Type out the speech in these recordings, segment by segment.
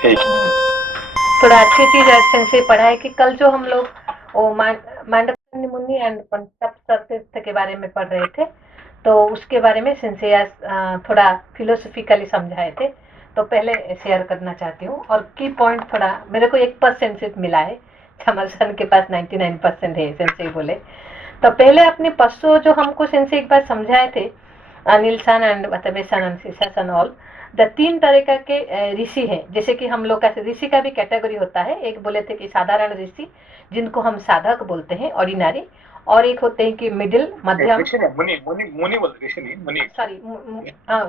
थोड़ा अच्छी चीज से पढ़ा है कि कल जो हम लोग वो मांडव्य मुनि एंड पंचतत्व के बारे में पढ़ रहे थे, तो उसके बारे में सिंसिया थोड़ा फिलोसफिकली समझाए थे। तो पहले शेयर करना चाहती हूँ, और की पॉइंट थोड़ा मेरे को 1% सिर्फ मिला है, चमरसन के पास 99% है सेंसे बोले। तो पहले अपने पशु जो हमको सेंसे एक बार समझाए थे, अनिल सन एंड सन ऑल, द 3 तरह के ऋषि हैं। जैसे कि हम लोग का ऋषि का भी कैटेगरी होता है। एक बोले थे कि साधारण ऋषि, जिनको हम साधक बोलते हैं, ऑर्डिनरी, और एक होते हैं कि मिडिल, मध्यम, मुनि मुनि मुनि बोलते ऋषि नहीं, मुनि।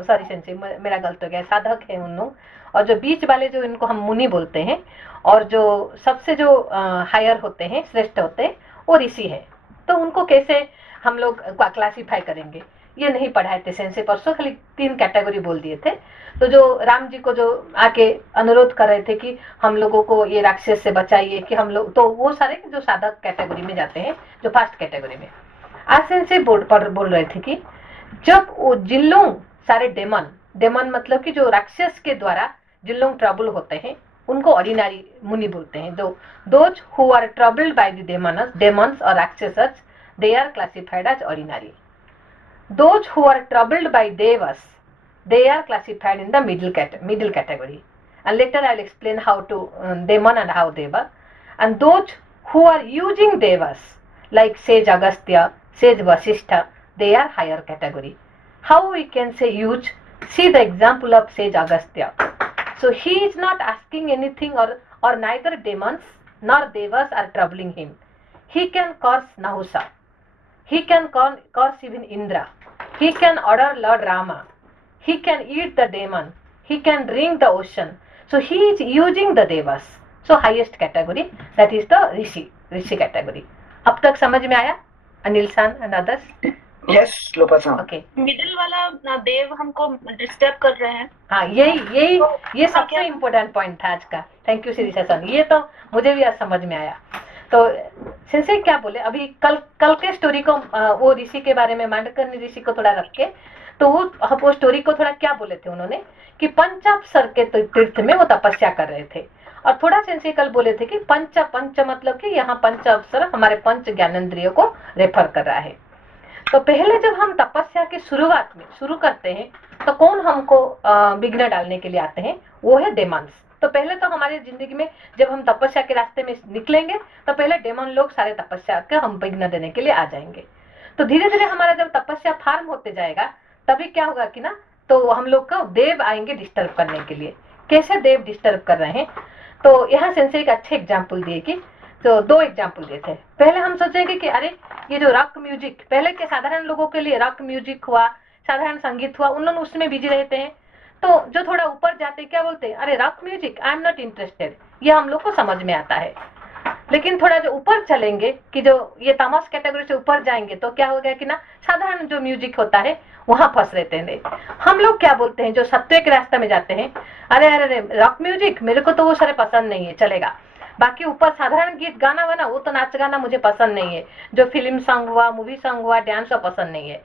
सॉरी सेंसी, मेरा गलत हो गया, साधक है उन लोग। और जो बीच वाले जो इनको हम मुनि बोलते हैं, और जो सबसे जो हायर होते हैं, श्रेष्ठ होते हैं, वो ऋषि है। तो उनको कैसे हम लोग क्लासीफाई करेंगे, ये नहीं पढ़ाए थे सेंसे परसों, खाली 3 कैटेगरी बोल दिए थे। तो जो राम जी को जो आके अनुरोध कर रहे थे कि हम लोगों को ये राक्षस से बचाइए, कि हम लोग, तो वो सारे जो साधक कैटेगरी में जाते हैं, जो फर्स्ट कैटेगरी में। आज सेंसे बोर्ड पर बोल रहे थे कि जब वो जिन लोग सारे डेमन, डेमन मतलब कि जो राक्षस के द्वारा जिन लोग ट्रबल होते हैं, उनको ऑर्डिनरी मुनि बोलते हैं। Those who are troubled by the demons और राक्षसस, they are classified as ordinary. Those who are troubled by devas, they are classified in the middle category. And later I will explain how to demon and how deva. And those who are using devas, like sage Agastya, sage Vasishtha, they are higher category. How we can say use? See the example of sage Agastya. So he is not asking anything, or neither demons nor devas are troubling him. He can curse Nahusa. He can curse even Indra. He can order Lord Rama. He can eat the demon. He can drink the ocean. So he is using the devas. So highest category, that is the Rishi category. अब तक समझ में आया अनिल सन and others? Yes लोपा सा। Okay, middle वाला देव हमको disturb कर रहे हैं। हाँ, ये सबसे इम्पोर्टेंट पॉइंट था आज का। थैंक यू श्री सन, ये तो मुझे भी आज समझ में आया। तो सेंसे क्या बोले, अभी कल के स्टोरी को, वो ऋषि के बारे में, मांडकर्णी ऋषि को थोड़ा रख के, तो वो स्टोरी को थोड़ा क्या बोले थे उन्होंने कि पंचाप्सर के तीर्थ में वो तपस्या कर रहे थे। और थोड़ा सेंसे कल बोले थे कि पंच मतलब कि यहाँ पंच अप्सर हमारे पंच ज्ञानेंद्रियों को रेफर कर रहा है। तो पहले जब हम तपस्या की शुरुआत में शुरू करते हैं, तो कौन हमको विघ्न डालने के लिए आते हैं? वो है डेमन्स। तो पहले तो हमारी जिंदगी में जब हम तपस्या के रास्ते में निकलेंगे, तो पहले डेमन लोग सारे तपस्या के हम विघ्न देने के लिए आ जाएंगे। तो धीरे धीरे हमारा जब तपस्या फार्म होते जाएगा, तभी क्या होगा कि ना, तो हम लोग को देव आएंगे डिस्टर्ब करने के लिए। कैसे देव डिस्टर्ब कर रहे हैं? तो यहाँ सेंसे एक अच्छे एग्जाम्पल दिए कि, तो 2 एग्जाम्पल दिए थे। पहले हम सोचेंगे कि अरे ये जो रॉक म्यूजिक, पहले के साधारण लोगों के लिए रॉक म्यूजिक हुआ, साधारण संगीत हुआ, उन लोग उसमें बिजी रहते हैं। तो जो थोड़ा ऊपर जाते क्या बोलते हैं, अरे rock music, I am not interested, ये हम लोग को समझ में आता है। लेकिन थोड़ा जो ऊपर चलेंगे, कि जो ये तामस कैटेगरी से ऊपर जाएंगे, तो क्या हो गया कि ना, साधारण जो म्यूजिक होता है वहां फंस रहते हैं। हम लोग क्या बोलते हैं, जो सत्य के रास्ते में जाते हैं, अरे अरे रॉक म्यूजिक मेरे को तो वो सारे पसंद नहीं है, चलेगा। बाकी ऊपर साधारण गीत गाना वाना, वो तो नाच गाना मुझे पसंद नहीं है, जो फिल्म सॉन्ग हुआ, मूवी सॉन्ग हुआ, डांस हुआ, पसंद नहीं है।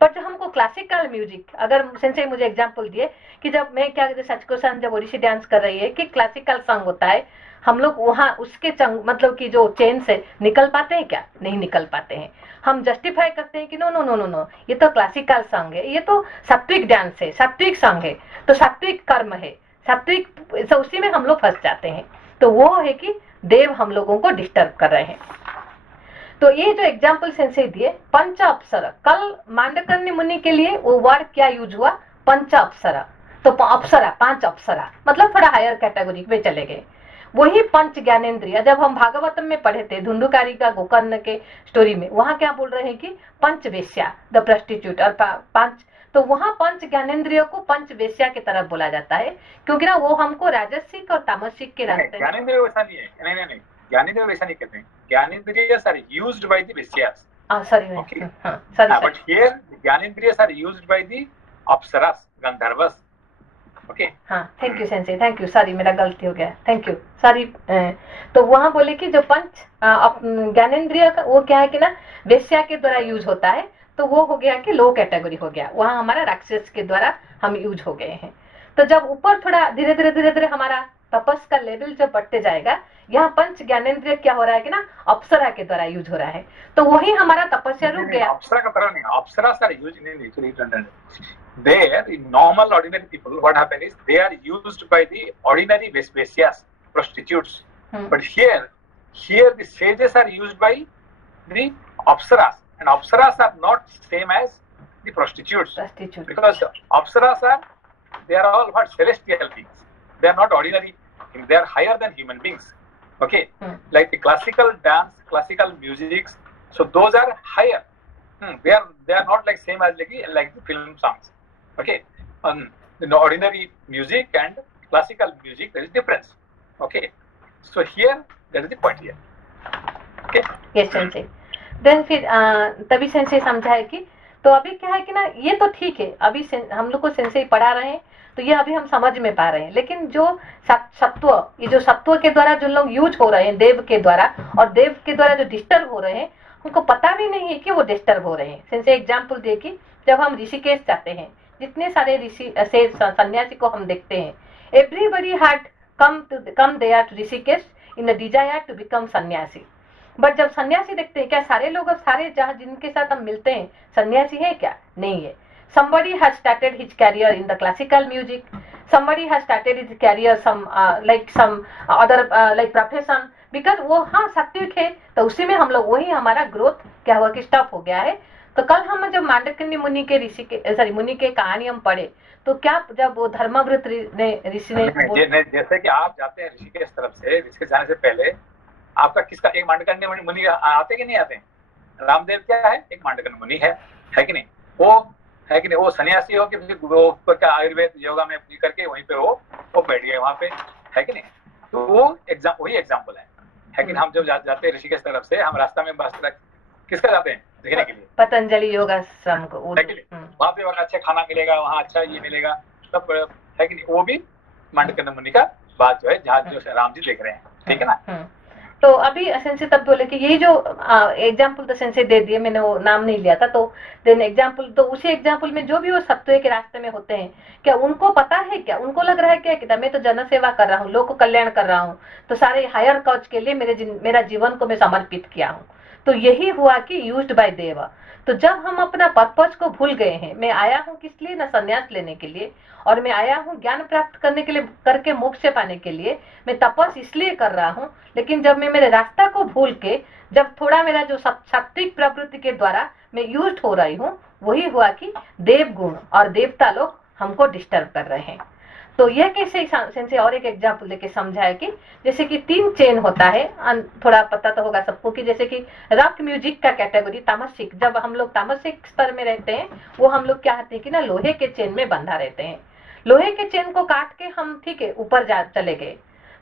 पर जो हमको क्लासिकल म्यूजिक, अगर सेंसे मुझे एग्जांपल दिए कि जब मैं क्या, सचको सन जब ओडिसी डांस कर रही है, कि क्लासिकल सॉन्ग होता है, हम लोग वहाँ उसके मतलब कि जो चेन से निकल पाते हैं क्या? नहीं निकल पाते हैं। हम जस्टिफाई करते हैं कि no no no no no, ये तो क्लासिकल सॉन्ग है, ये तो सात्विक डांस है, सात्विक सॉन्ग है, तो सात्विक कर्म है, सात्विक, तो उसी में हम लोग फंस जाते हैं। तो वो है कि देव हम लोगों को डिस्टर्ब कर रहे हैं। तो ये जो एग्जाम्पल सेंसे दिए, पंच अप्सरा, कल मांडकर्णी मुनि के लिए वो वर्ड क्या यूज हुआ? पंच अप्सरा। तो अप्सरा, 5 अप्सरा, मतलब थोड़ा हायर कैटेगरी में चले गए। वही पंच ज्ञानेन्द्रिय, जब हम भागवतम में पढ़े थे धुंधुकारी का गोकर्ण के स्टोरी में, वहां क्या बोल रहे हैं कि पंच वेश्या, द प्रोस्टिट्यूट, और 5, तो वहां पंच ज्ञानेन्द्रियों को पंच वेश्या की तरफ बोला जाता है, क्योंकि ना वो हमको राजसिक और तामसिक के रास्ते। ज्ञानेंद्रिय वैसा नहीं है, नहीं, ज्ञानेंद्रिय वैसा नहीं कहते हैं। Jnanendriyas are used by the vishayas. Sorry, Okay. Sorry, but here jnanendriyas are used by the apsaras, gandharvas. Okay, हाँ, thank you sensei, thank you, sorry मेरा गलती हो गया, थैंक यू, सॉरी। तो वहां बोले कि जो पंच ज्ञानेंद्रिय का, वो क्या है कि ना, वेश्या के द्वारा यूज होता है, तो वो हो गया कि लो कैटेगरी हो गया, वहां हमारा राक्षस के द्वारा हम यूज हो गए हैं। तो जब ऊपर थोड़ा धीरे धीरे हमारा तपस का लेवल जब बढ़ते जाएगा, यहाँ पंच ज्ञानेंद्रिय क्या हो रहा है कि ना अप्सरा के द्वारा यूज हो रहा है, तो वही हमारा तपस्या रुक गया। अप्सरा का तरह नहीं, apsara are used in actually there in normal ordinary people what happen is they are used by the ordinary Vespacias, prostitutes, but here the sages are used by the apsaras, and apsaras are not same as the prostitutes, because apsaras are, they are all what, celestial beings, they are not ordinary, they are higher than human beings, okay. Like the classical dance, classical music, so those are higher. They are not like same as like the film songs, okay. In ordinary music and classical music there is difference, okay. So here that is the point here, okay. Yes sensei. Then फिर तभी sense समझा है कि तो अभी क्या है कि ना ये तो ठीक है, अभी हम लोग को सेंसे पढ़ा रहे हैं तो ये अभी हम समझ में पा रहे हैं, लेकिन जो सत्व, ये जो सत्व के द्वारा जो लोग यूज हो रहे हैं देव के द्वारा, और देव के द्वारा जो डिस्टर्ब हो रहे हैं उनको पता भी नहीं है कि वो डिस्टर्ब हो रहे हैं। सेंसे एग्जाम्पल दे कि जब हम ऋषिकेश जाते हैं, जितने सारे ऋषि से सन्यासी को हम देखते हैं, everybody had come there to Rishikesh in the desire to become sanyasi, but जब सन्यासी देखते हैं, क्या सारे लोग सारे जहाँ जिनके साथ हम मिलते हैं सन्यासी है क्या? नहीं है। somebody has started his career in the classical music, somebody has started his career some other like profession, because वो हाँ सात्विक है तो उसी में हम लोग, वही हमारा ग्रोथ क्या हुआ कि स्टॉप हो गया है। तो कल हम जब मांडक्य मुनि के मुनि के कहानी हम पढ़े, तो क्या जब वो धर्मव्रत ऋषि ने जैसे कि आप जाते हैं ऋषिकेश तरफ से, ऋषिकेश जाने से पहले आपका किसका एक मांडक्य मुनि आते कि नहीं आते? रामदेव क्या है, एक मांडक्य मुनि है कि नहीं? वो है कि नहीं? वो सन्यासी हो कि वो क्या आयुर्वेद योगा में करके वहीं पे वो बैठ गए वहां पे, है कि नहीं? तो वो वही एग्जाम्पल है कि हम जब जाते हैं ऋषिकेश तरफ से, हम रास्ता में बस किसका जाते हैं देखने के लिए? पतंजलि योगाश्रम को। वहाँ पे अच्छा खाना मिलेगा, वहाँ अच्छा ये मिलेगा, सब है कि नहीं? वो भी मांडक्य मुनि का बात जो है, जहाँ जो राम जी देख रहे हैं, ठीक है ना? तो अभी सेंसे तब बोले कि यही जो एग्जाम्पल तो सेंसे दे दिए, मैंने वो नाम नहीं लिया था, तो देन एग्जाम्पल, तो उसी एग्जाम्पल में जो भी वो सत्व के रास्ते में होते हैं, क्या उनको पता है, क्या उनको लग रहा है क्या कि मैं तो जन सेवा कर रहा हूँ, लोक कल्याण कर रहा हूँ, तो सारे हायर कॉज के लिए मेरा जीवन को मैं समर्पित किया हूँ। तो यही हुआ कि यूज्ड बाय देव। तो जब हम अपना पर्पज को भूल गए हैं, मैं आया हूँ किस लिए? ना संन्यास लेने के लिए, और मैं आया हूँ ज्ञान प्राप्त करने के लिए, करके मोक्ष पाने के लिए, मैं तपस इसलिए कर रहा हूँ। लेकिन जब मैं मेरे रास्ता को भूल के, जब थोड़ा मेरा जो सात्विक प्रवृत्ति के द्वारा मैं यूज्ड हो रही हूँ, वही हुआ कि देव गुण और देवता लोग हमको डिस्टर्ब कर रहे हैं। तो यह कैसे सेंसे और एक एग्जाम्पल देके समझाया कि जैसे कि 3 चेन होता है, थोड़ा पता तो होगा सबको कि जैसे कि रॉक म्यूजिक का कैटेगरी तामसिक, जब हम लोग तामसिक स्तर में रहते हैं, वो हम लोग क्या होते हैं कि ना लोहे के चेन में बंधा रहते हैं। लोहे के चेन को काट के हम ठीक है ऊपर चले गए।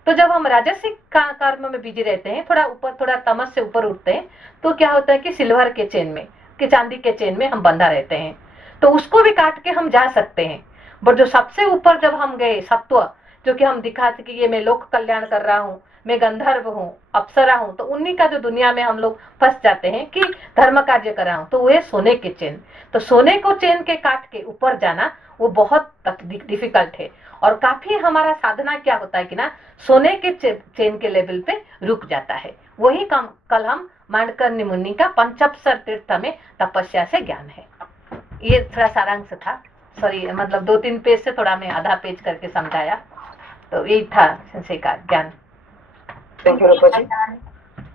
तो जब हम राजसिक कर्म में बिजी रहते हैं, थोड़ा ऊपर, थोड़ा तमस से ऊपर उठते हैं, तो क्या होता है कि सिल्वर के चेन में, कि चांदी के चेन में हम बंधा रहते हैं। तो उसको भी काट के हम जा सकते हैं। बट जो सबसे ऊपर जब हम गए सत्व, जो कि हम दिखाते कि ये मैं लोक कल्याण कर रहा हूँ, मैं गंधर्व हूँ, अप्सरा हूँ, तो उन्हीं का जो दुनिया में हम लोग फंस जाते हैं कि धर्म कार्य कर रहा हूँ, तो वो सोने के चेन। तो सोने को चेन के काट के ऊपर जाना वो बहुत डिफिकल्ट है, और काफी हमारा साधना क्या होता है कि ना सोने के चेन के लेवल पे रुक जाता है। वही काम कल हम मांडक्य मुनि का पंचअप्सर तीर्थ में तपस्या से ज्ञान है। ये थोड़ा सारांश था, सॉरी, मतलब 2-3 पेज से थोड़ा मैं आधा पेज करके समझाया। तो यही था सेंसे का ज्ञान।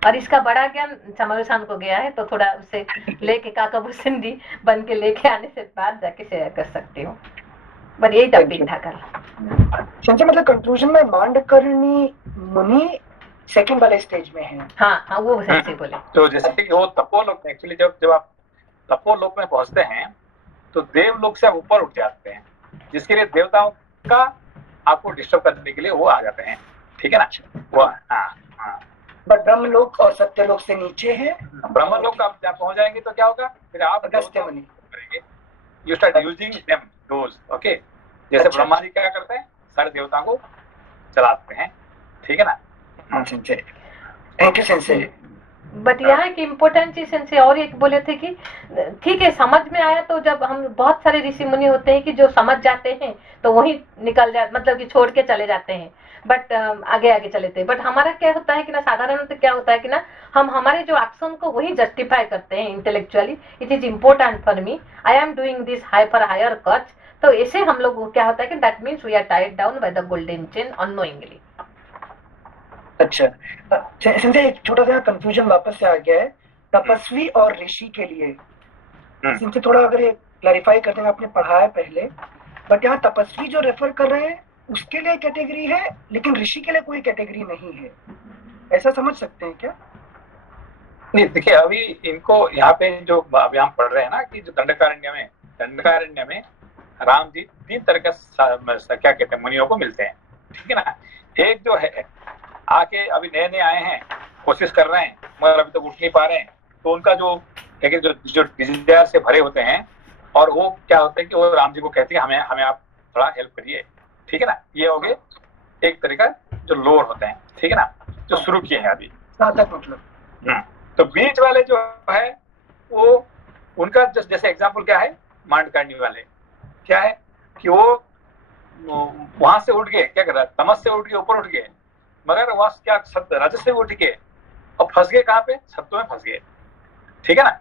और इसका बड़ा ज्ञान समावेशन को गया है, तो थोड़ा उसे लेके काकाबू सिंधी बन के लेके आने से बाद जाके शेयर कर सकती हूँ। बट यही टॉपिक था कल। संजय, मतलब कंक्लूजन में मांडक्य मुनि सेकंड वाले स्टेज में है। हाँ, वो सेंसे बोले। तो जैसे कि वो तपोलोक में, एक्चुअली जब आप तपोलोक में पहुंचते हैं तो देवलोक से आप ऊपर उठ जाते हैं, जिसके लिए देवताओं का आपको डिस्टर्ब करने के लिए वो आ जाते हैं, ठीक है ना? वो बट ब्रह्मलोक और सत्यलोक से नीचे है। ब्रह्मलोक आप जब पहुंच जाएंगे तो क्या होगा, फिर आप करेंगे, you start using them those, okay. जैसे ब्रह्मा जी क्या करते हैं, सारे देवताओं को चलाते हैं, ठीक है ना? हाँ sensei, thank you sensei. But यहाँ की इम्पोर्टेंट चीज इनसे और एक बोले थे कि ठीक है समझ में आया, तो जब हम बहुत सारे ऋषि मुनि होते हैं कि जो समझ जाते हैं तो वही निकल जा, मतलब कि छोड़ के चले जाते हैं, बट आगे आगे चले थे। बट हमारा क्या होता है कि ना, साधारणतः क्या होता है कि ना, हम हमारे जो एक्शन को वही जस्टिफाई करते हैं intellectually, it is important for me, I am doing this high for higher cause. तो ऐसे हम लोग को क्या होता है कि that means we are tied down by the golden chain unknowingly. अच्छा, सिंसे एक छोटा सा कंफ्यूजन वापस से आ गया है तपस्वी और ऋषि के लिए। सिंसे थोड़ा अगर ये क्लैरिफाई करते हैं, आपने पढ़ा है पहले, बट यहाँ तपस्वी जो रेफर कर रहे हैं उसके लिए कैटेगरी है, लेकिन ऋषि के लिए कोई कैटेगरी नहीं है, ऐसा समझ सकते हैं क्या? नहीं देखिए, अभी इनको यहाँ पे जो अभी हम पढ़ रहे हैं ना कि जो दंडकारण्य में राम जी 3 तरह का क्या कहते हैं मुनियों को मिलते हैं, ठीक है ना। एक जो है आके अभी नए नए आए हैं, कोशिश कर रहे हैं मगर अभी तक उठ नहीं पा रहे हैं, तो उनका जो डिजायर से भरे होते हैं, और वो क्या होता है कि वो राम जी को कहते हैं हमें आप थोड़ा हेल्प करिए, ठीक है ना। ये हो गए एक तरीका जो लोअर होते हैं, ठीक है ना, जो शुरू किए हैं अभी। साधक मतलब। तो बीच वाले जो है वो उनका जैसे एग्जाम्पल क्या है, मांडकर्णी वाले क्या है कि वो वहां से उठ गए, क्या कर रहा है, तमस से उठ गए, ऊपर उठ गए, मगर वहां क्या रजस से उठ गए और फंस गए कहाँ पे, सत्व में फंस गए, ठीक है ना।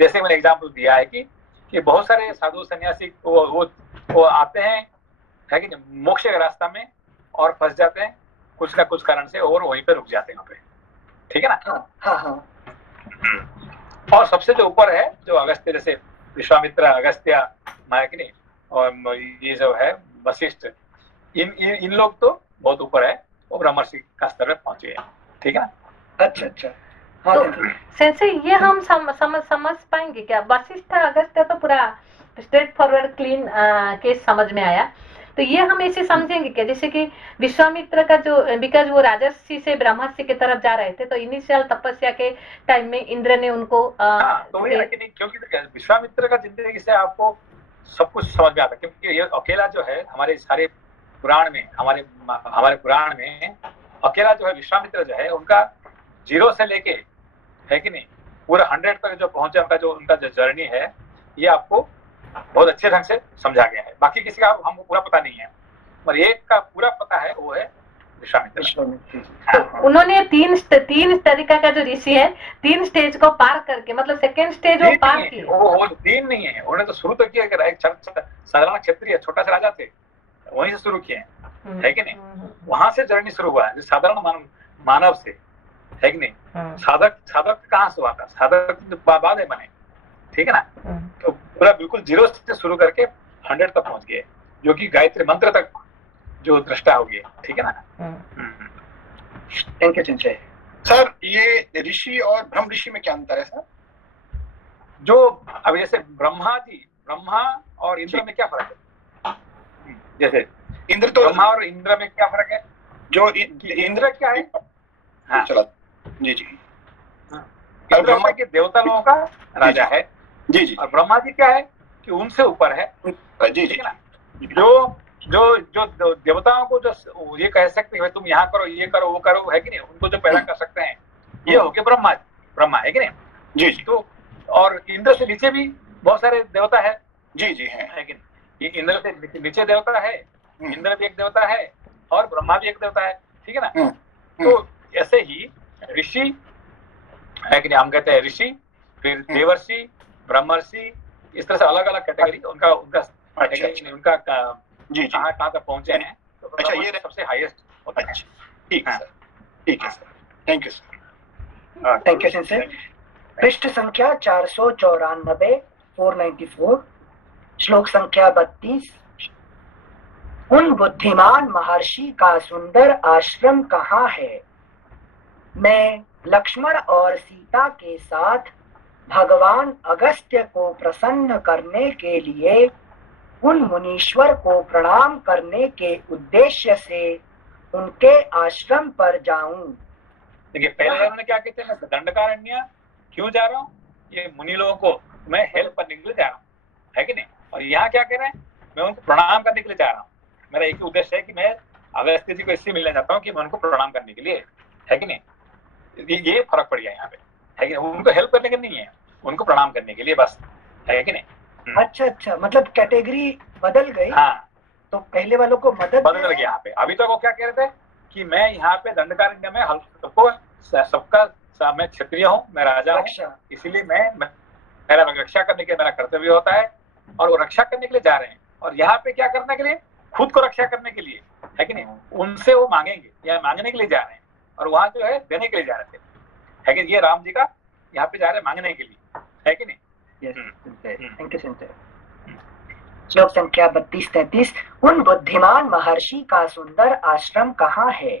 जैसे मैंने एग्जाम्पल दिया है कि बहुत सारे साधु सन्यासी वो आते हैं, है कि नहीं, मोक्ष के रास्ता में और फंस जाते हैं कुछ ना कुछ कारण से, और वहीं पे रुक जाते हैं वहां पे, ठीक है ना। हाँ। और सबसे जो ऊपर है जो अगस्त्य, जैसे विश्वामित्र, अगस्त्य, मायकनी और ये जो है वशिष्ठ, इन लोग तो बहुत ऊपर है, वो ब्रह्मर्षि का स्तर में पहुंचे हैं, ठीक है ना। अच्छा। हाँ, तो सेंसे ये हम समझ पाएंगे क्या, वशिष्ठ अगस्त्य तो पूरा स्ट्रेट फॉरवर्ड क्लीन केस समझ में आया, तो ये हम ऐसे समझेंगे क्या जैसे कि विश्वामित्र का जो, बिकॉज वो राजर्षि से ब्रह्मर्षि की तरफ जा रहे थे, तो इनिशियल तपस्या के टाइम में इंद्र ने उनको तो ये कि नहीं, क्योंकि विश्वामित्र का जिंदगी से आपको सब कुछ समझ में आता, क्योंकि ये अकेला जो है हमारे सारे पुराण में, हमारे पुराण में अकेला जो है विश्वामित्र जो है, उनका 0 से लेके, है कि नहीं, पूरा 100 तक जो पहुंचे, उनका जो जर्नी है, ये आपको बहुत अच्छे ढंग से समझा गया है। बाकी किसी का हमको पूरा पता नहीं है, पर एक का पूरा पता है, वो है विश्वामित्र। उन्होंने तीन तरीका का जो ऋषि है, 3 स्टेज को पार करके, मतलब सेकेंड स्टेज वो पार किए। वो 3 नहीं है, उन्होंने तो शुरू तो किया, एक साधारण क्षत्रिय छोटा सा राजा थे, वहीं से शुरू किए, है कि नहीं। वहां से जर्नी शुरू हुआ है साधारण मानव से, है कि नहीं। साधक कहाँ से हुआ था, साधक बाद में बने, ठीक है ना। तो पूरा बिल्कुल 0 से शुरू करके 100 तक पहुंच गए, जो कि गायत्री मंत्र तक जो दृष्टा हो गए, ठीक है ना। Thank you Sanjay sir. ये ऋषि और ब्रह्म ऋषि में क्या अंतर है सर? जो अब जैसे ब्रह्मा और इंद्र में क्या फर्क है, जैसे इंद्र तो ब्रह्मा और इंद्र में क्या फर्क है, जो इंद्र क्या है, हाँ चला जी ब्रह्मा के देवता लोगों का राजा है जी, और ब्रह्मा जी क्या है कि उनसे ऊपर है जी, ठीक है ना। जो देवताओं को जो ये कह सकते हैं तुम यहाँ करो, ये करो, वो करो, है कि नहीं, उनको जो पैदा कर सकते हैं, ये हो गए ब्रह्मा, है कि नहीं जी। तो और इंद्र से नीचे भी बहुत सारे देवता है जी है कि नहीं। इंद्र से नीचे देवता है, इंद्र भी एक देवता है और ब्रह्मा भी एक देवता है, ठीक है ना। तो ऐसे ही ऋषि है कि नहीं, हम कहते हैं ऋषि, फिर देवर्षि, ब्रह्मर्षि, इस तरह से अलग अलग कैटेगरी उनका जी कहाँ तक पहुंचे हैं। तो अच्छा, ये सबसे हाईएस्ट होता है। ठीक है sir, thank you sir. Thank you Sanjay. पृष्ठ संख्या 494, 494, श्लोक संख्या 32। उन बुद्धिमान महर्षि का सुंदर आश्रम कहाँ है? मैं लक्ष्मण और सीता के साथ भगवान अगस्त्य को प्रसन्न करने के लिए उन मुनीश्वर को प्रणाम करने के उद्देश्य से उनके आश्रम पर जाऊं। देखिए, पहले उन्होंने क्या कहते हैं, मैं दंडकारण्य क्यों जा रहा हूँ, ये मुनि लोगों को मैं हेल्प करने के लिए जा रहा हूँ, है कि नहीं। और यहाँ क्या कह रहे हैं, मैं उनको प्रणाम करने के लिए जा रहा हूँ। मेरा एक ही उद्देश्य है कि मैं अगस्त्य जी को इससे मिलने जाता हूँ कि मैं उनको प्रणाम करने के लिए, है कि नहीं। ये फर्क पड़ गया यहाँ पे, है कि नहीं? उनको हेल्प करने के नहीं है, उनको प्रणाम करने के लिए बस, है कि नहीं? अच्छा अच्छा, मतलब कैटेगरी बदल गई। हाँ, तो पहले वालों को मदद बदल दे रहे गया यहाँ पे। अभी तक वो क्या कह रहे थे कि मैं यहाँ पे दंडकारण्य में सबको सबका मैं क्षत्रिय हूँ, मैं राजा हूँ, रक्षा। इसीलिए मेरा रक्षा करने के मेरा कर्तव्य होता है, और वो रक्षा करने के लिए जा रहे हैं। और यहाँ पे क्या करने के लिए? खुद को रक्षा करने के लिए, है कि नहीं? उनसे वो मांगेंगे या मांगने के लिए जा रहे हैं, और वहां जो है देने के लिए जा रहे थे, है कि ये राम जी का यहाँ पे जा रहे हैं मांगने के लिए, है कि नहीं? थैंक यू सिंचे। श्लोक संख्या 32-33। उन बुद्धिमान महर्षि का सुंदर आश्रम कहाँ है?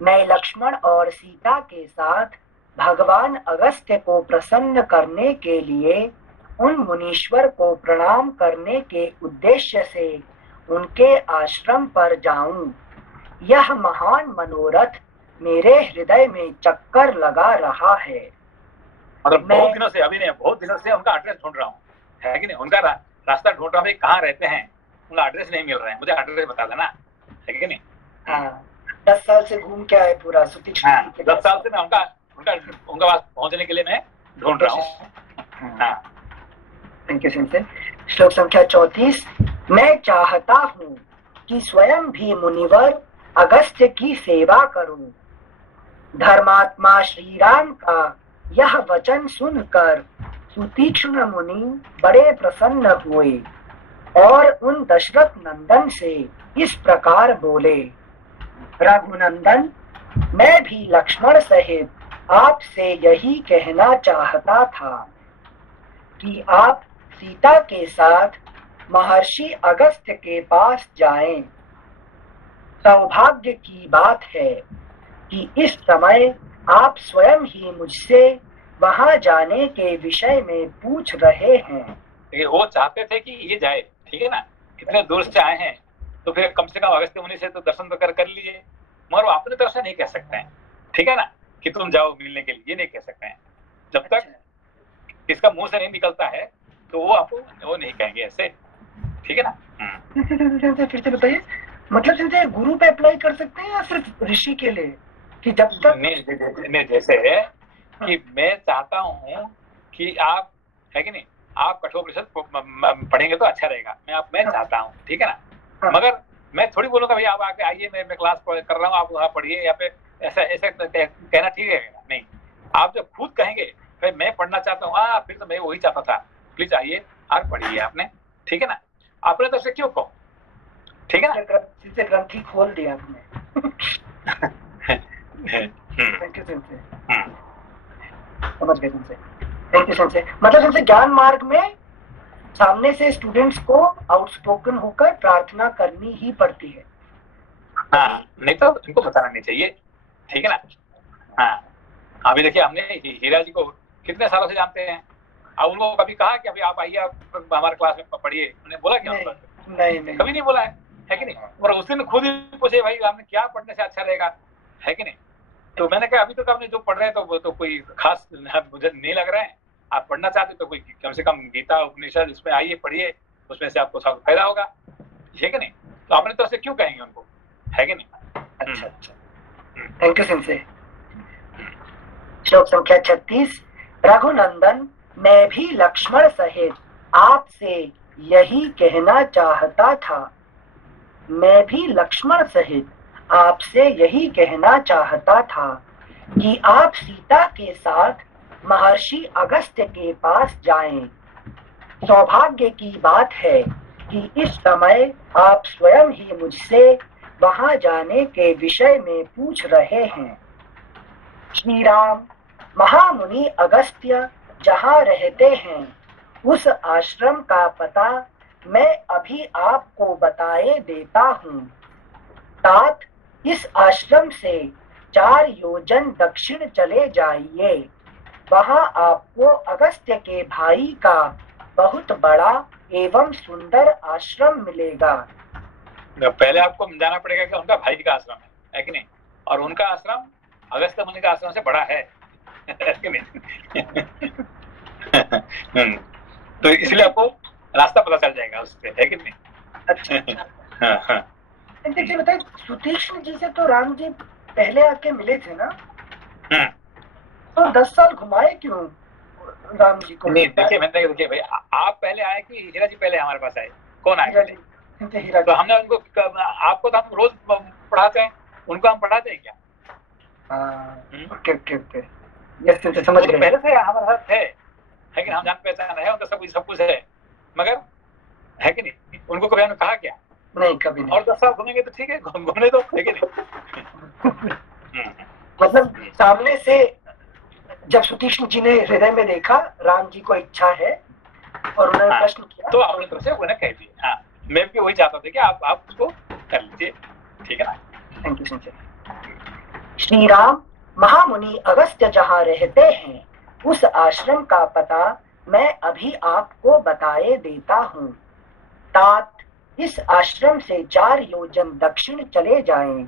मैं लक्ष्मण और सीता के साथ भगवान अगस्त्य को प्रसन्न करने के लिए उन मुनीश्वर को प्रणाम करने के उद्देश्य से उनके आश्रम पर जाऊं। यह महान मनोरथ मेरे हृदय में चक्कर लगा रहा है। मतलब बहुत दिनों से, अभी नहीं, बहुत दिनों से उनका एड्रेस ढूंढ रहा हूँ, है कि नहीं? उनका रास्ता ढूंढ रहा हूँ, कहाँ रहते हैं, उनका एड्रेस नहीं मिल रहा है, मुझे एड्रेस बता देना, है कि नहीं? हाँ, 10 साल से घूम के आए पूरा सुतीक्ष्ण। हाँ, 10 साल से मैं उनका पास पहुंचने के लिए मैं ढूंढ रहा हूँ। हाँ, थैंक यू सिंसे। श्लोक संख्या 34। मैं चाहता हूँ कि स्वयं भी मुनिवर अगस्त्य की सेवा करूं। धर्मात्मा श्री राम का यह वचन सुनकर सुतीक्ष्ण मुनि बड़े प्रसन्न हुए और उन दशरथ नंदन से इस प्रकार बोले। रघुनंदन, मैं भी लक्ष्मण सहित आपसे यही कहना चाहता था कि आप सीता के साथ महर्षि अगस्त्य के पास जाएं। सौभाग्य की बात है कि इस समय आप स्वयं ही मुझसे वहां जाने के विषय में पूछ रहे हैं। वो चाहते थे कि ये जाए, ठीक है ना? इतने दूर से आए हैं तो फिर कम से कम अगस्त्य मुनि से तो दर्शन तो कर लीजिए, मगर वो अपने तरफ से नहीं कह सकते हैं, ठीक है ना, कि तुम जाओ मिलने के लिए, ये नहीं कह सकते हैं। जब तक इसका मुंह से नहीं निकलता है तो वो आपको वो नहीं कहेंगे ऐसे, ठीक है ना? फिर से बताइए, मतलब जैसे गुरु पे अप्लाई कर सकते हैं या सिर्फ ऋषि के लिए, कि जब तक नहीं, जैसे है कि मैं चाहता हूँ कि आप, है कि नहीं, आप कठोपनिषद पढ़ेंगे तो अच्छा रहेगा, मैं चाहता हूँ, ठीक है ना? मगर मैं थोड़ी बोलूंगा भाई आप आके आइए, मैं क्लास कर रहा हूँ, आप वहाँ पढ़िए, या फिर ऐसा ऐसा कहना ठीक है? नहीं, आप जब खुद कहेंगे भाई मैं पढ़ना चाहता हूँ, फिर तो मैं वही चाहता था, प्लीज आइए और पढ़िए आपने, ठीक है ना? आपने तो से क्यों कहो, ठीक है ना? जिससे ग्रंथि खोल दिया आपने। थैंक यू सिंसे, समझ गए सिंसे। Thank you सिंसे। मतलब सिंसे ज्ञान मार्ग में सामने से स्टूडेंट्स को आउटस्पोकन होकर प्रार्थना करनी ही पड़ती है। हाँ, नहीं तो इनको बताना नहीं चाहिए, ठीक है ना? हाँ, अभी देखिए हमने हीरा जी को कितने सालों से जानते हैं, अब उनको कभी कहा कि अभी आप आइए, आप हमारे क्लास में पढ़िए, उन्होंने बोला क्या? नहीं, कभी नहीं बोला है कि नहीं? और उस दिन खुद ही पूछे भाई आपने क्या पढ़ने से अच्छा रहेगा, है कि नहीं? तो मैंने कहा अभी तक आपने जो पढ़ रहे हैं तो कोई खास मुझे नहीं लग रहा है, आप पढ़ना चाहते तो कोई कम से कम गीता उपनिषद इसमें आइए पढ़िए, उसमें से आपको सब फायदा होगा, है कि नहीं? तो अपने तरफ से क्यों कहेंगे उनको, है कि नहीं? अच्छा, थैंक यू सिंसे। श्लोक संख्या 36। रघुनंदन, मैं भी लक्ष्मण सहित आपसे यही कहना चाहता था। मैं भी लक्ष्मण सहित आपसे यही कहना चाहता था कि आप सीता के साथ महर्षि अगस्त्य के पास जाएं। सौभाग्य की बात है कि इस समय आप स्वयं ही मुझसे वहां जाने के विषय में पूछ रहे हैं। श्री राम, महामुनि अगस्त्य जहाँ रहते हैं उस आश्रम का पता मैं अभी आपको बताए देता हूँ। तात इस आश्रम से 4 योजन दक्षिण चले जाइए, वहाँ आपको अगस्त्य के भाई का बहुत बड़ा एवं सुंदर आश्रम मिलेगा। पहले आपको जाना पड़ेगा कि उनका भाई का आश्रम है कि नहीं, और उनका आश्रम अगस्त्य मुनि का आश्रम से बड़ा है कि नहीं? तो इसलिए आपको रास्ता पता चल जाएगा उससे, है कि नहीं? अच्छा। देखिए बताइए, सुतीक्ष्ण जी से तो राम जी पहले आके मिले थे ना? तो 10 साल घुमाए क्यों राम जी को? नहीं देखिए, मैंने देखिए भाई, आप पहले आए कि हीरा जी पहले हमारे पास आए? कौन आए हीरा पहले? जी, हीरा तो जी। हमने उनको, आपको तो हम रोज पढ़ाते हैं, उनको हम पढ़ाते हैं क्या? ओके ओके ओके, यस समझ वो तो गए। पहले से हमारे साथ है, लेकिन हम जान पहचान है, उनका सब कुछ है, मगर है कि नहीं? उनको कभी हमने कहा क्या? नहीं, कभी नहीं। और 10 साल घूमेंगे तो ठीक है, घूमने दो, है कि नहीं? मतलब सामने से जब सुतीक्ष्ण जी ने हृदय में देखा राम जी को इच्छा है और उन्होंने प्रश्न किया, तो अपनी तरफ से उन्हें कह दिए। हाँ, मैं भी वही चाहता था कि आप उसको कर लीजिए, ठीक है ना? Thank you Sanjay. श्री राम, महामुनि अगस्त्य जहाँ रहते हैं उस आश्रम का पता मैं अभी आपको बताए देता हूँ। तात इस आश्रम से 4 योजन दक्षिण चले जाएं।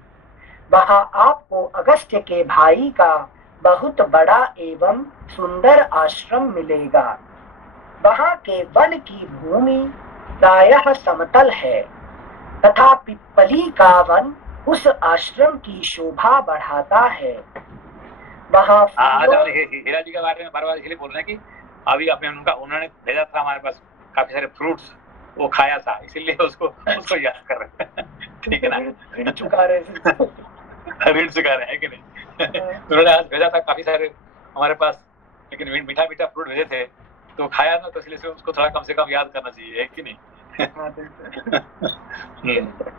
वहां आपको अगस्त्य के भाई का बहुत बड़ा एवं सुंदर आश्रम मिलेगा। वहां के वन की भूमि प्रायः समतल है तथा पिप्पली का वन उस आश्रम की शोभा बढ़ाता है। वहां आज हीरा जी के बारे में बार बार इसलिए बोल रहे हैं कि अभी अपने उन्होंने भेजा था हमारे पास काफी सारे फ्रूट्स, वो खाया था, इसीलिए उसको याद कर रहे हैं। ठीक है ना? ऋण चुका रहे हैं कि नहीं? उन्होंने आज भेजा था काफी सारे हमारे पास, लेकिन मीठा मीठा फ्रूट भेजे थे, तो खाया ना, तो इसलिए से उसको थोड़ा कम से कम याद करना चाहिए, है कि नहीं?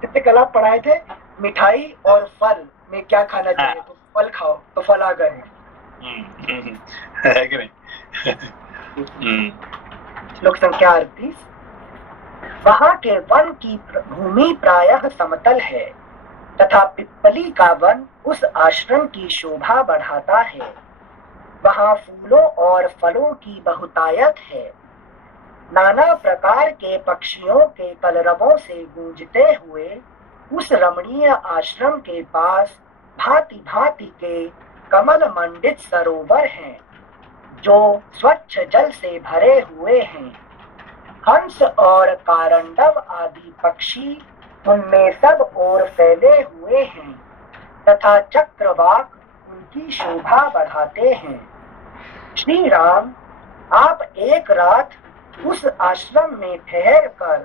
कितने कल आप पढ़ाए थे, मिठाई और फल में क्या खाना चाहिए? तो फल खाओ, तो फल आ गए। है कि नहीं? श्लोक संख्या 38। वहां के वन की भूमि प्रायः समतल है तथा पिप्पली का वन उस आश्रम की शोभा बढ़ाता है। वहां फूलों और फलों की बहुतायत है। नाना प्रकार के पक्षियों के कलरवों से गूंजते हुए उस रमणीय आश्रम के पास भांति भांति के कमल मंडित सरोवर हैं जो स्वच्छ जल से भरे हुए हैं। हंस और कारंडव आदि पक्षी उनमें सब ओर फैले हुए हैं तथा चक्रवाक उनकी शोभा बढ़ाते हैं। श्री राम, आप एक रात उस आश्रम में ठहर कर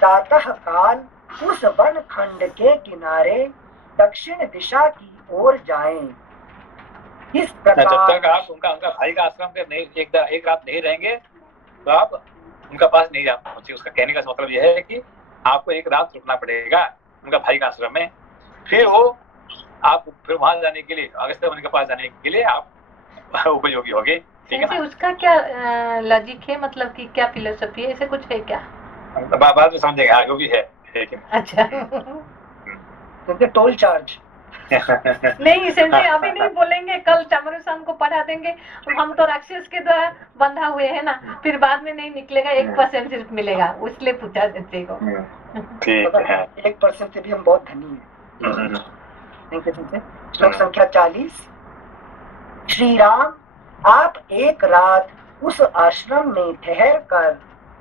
प्रातः काल उस वन खंड के किनारे दक्षिण दिशा की ओर जाएं। इस प्रकार जब तक आप उनका भाई का आश्रम पे नहीं एक रात नहीं रहेंगे तो आप उनका पास नहीं जा पहुंचे। उसका कहने का मतलब यह है कि आपको एक रात रुकना पड़ेगा उनका भाई का आश्रम में, फिर वहां जाने के लिए, अगस्त्य मुनि के पास जाने के लिए आप उपयोगी होगे। ठीक है ना? उसका क्या लॉजिक है, मतलब कि क्या फिलोसफी है, ऐसे कुछ है क्या? बाद में समझेगा, जो भी है कि अच्छा। टोल चार्ज नहीं सेंसे अभी नहीं बोलेंगे, कल चामरू शाम को पढ़ा देंगे। हम तो राक्षस के द्वारा बंधा हुए हैं ना, फिर बाद में नहीं निकलेगा, 1% सिर्फ मिलेगा, इसलिए पूछा सेंसे को। ठीक है, 1% से भी हम बहुत धनी हैं। श्लोक संख्या 40। श्री राम, आप एक रात उस आश्रम में ठहर कर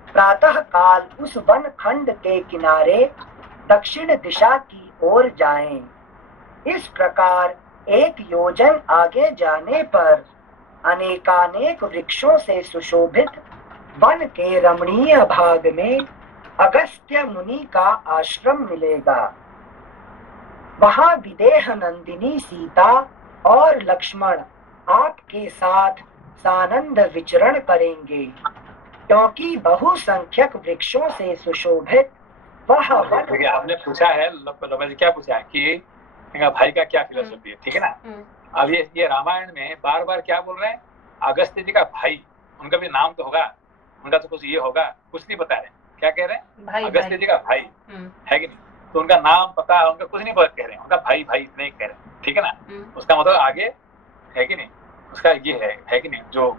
प्रातः काल उस वन खंड के किनारे दक्षिण दिशा की ओर जाएं। इस प्रकार 1 योजन आगे जाने पर अनेकानेक वृक्षों से सुशोभित वन के रमणीय भाग में अगस्त्य मुनि का आश्रम मिलेगा। वहां विदेह नंदिनी सीता और लक्ष्मण आपके साथ सानंद विचरण करेंगे क्योंकि बहुसंख्यक वृक्षों से सुशोभित वह वन। आपने पूछा है, क्या पूछा है कि भाई का क्या फिलोसफी है, ठीक है ना? अब ये रामायण में बार बार क्या बोल रहे हैं? अगस्त्य जी का भाई, उनका भी नाम तो होगा, उनका तो कुछ ये होगा, कुछ नहीं बता रहे। क्या कह रहे हैं? अगस्त्य जी का भाई, है कि नहीं? तो उनका नाम पता, उनका कुछ नहीं कह रहे हैं, उनका भाई भाई इतने कह रहे हैं, ठीक है ना? उसका मतलब आगे है कि नहीं, उसका ये है कि नहीं, जो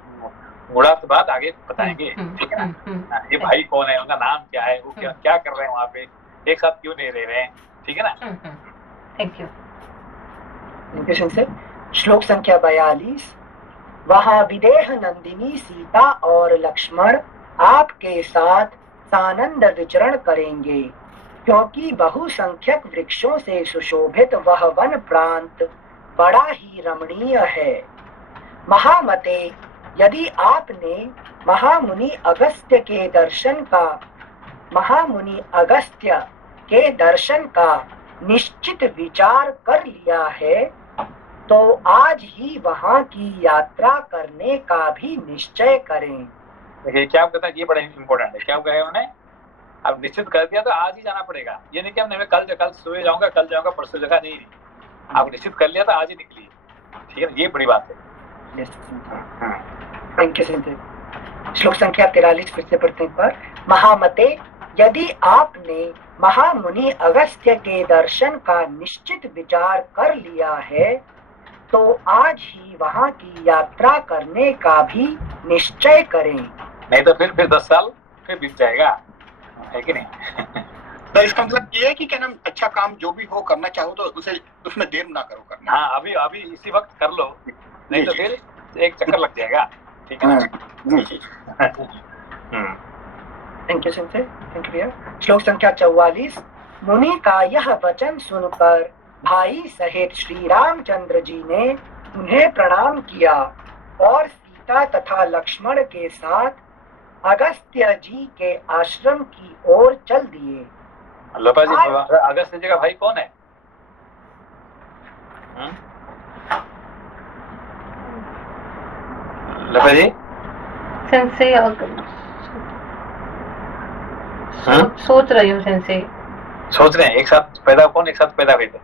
गुणार्थ बात आगे बताएंगे, ठीक है ना? ये भाई कौन है, उनका नाम क्या है, वो क्या कर रहे हैं वहाँ पे, एक साथ क्यों नहीं रह रहे हैं, ठीक है ना? Thank you. श्लोक संख्या 42। वहां विदेह नंदिनी सीता और लक्ष्मण आपके साथ सानंद विचरण करेंगे क्योंकि बहुसंख्यक वृक्षों से सुशोभित वह वन प्रांत बड़ा ही रमणीय है। महामते, यदि आपने महामुनि अगस्त्य के दर्शन का निश्चित विचार कर लिया है, तो आज ही वहाँ की यात्रा करने का भी निश्चय करें। देखिए क्या कहता है, ये बड़ा इंपॉर्टेंट है। क्या कहे उन्होंने, अब निश्चित कर दिया तो आज ही जाना पड़ेगा। ये नहीं कि हमने कल सुबह जाऊंगा, कल जाऊंगा, परसों जगह नहीं। आप निश्चित कर लिया तो आज ही निकलिए, ठीक है ना, ये बड़ी बात है। Thank you Sanjay. श्लोक संख्या 43 फिर से पढ़ते हैं एक बार। महामते, यदि आपने महामुनि अगस्त्य के दर्शन का निश्चित विचार कर लिया है, तो आज ही वहाँ की यात्रा करने का भी निश्चय करें। नहीं तो फिर 10 साल फिर बीत जाएगा, है कि नहीं? तो इसका मतलब ये है कि क्या नाम, अच्छा काम जो भी हो करना चाहो तो उसे उसमें देर ना करो करना। हाँ, अभी इसी वक्त कर लो, नहीं तो फिर एक चक्कर लग जाएगा, ठीक है ना? Thank you Sanjay, thank you भैया। श्लोक संख्या 44। मुनि का यह वचन सुनकर भाई सहित श्री रामचंद्र जी ने उन्हें प्रणाम किया और सीता तथा लक्ष्मण के साथ अगस्त्य जी के आश्रम की ओर चल दिए। लोपा जी, अगस्त्य जी का भाई कौन है? लोपा जी सेंसे सोच रही हूँ सेंसे। सोच रहे हैं एक साथ पैदा हुए थे?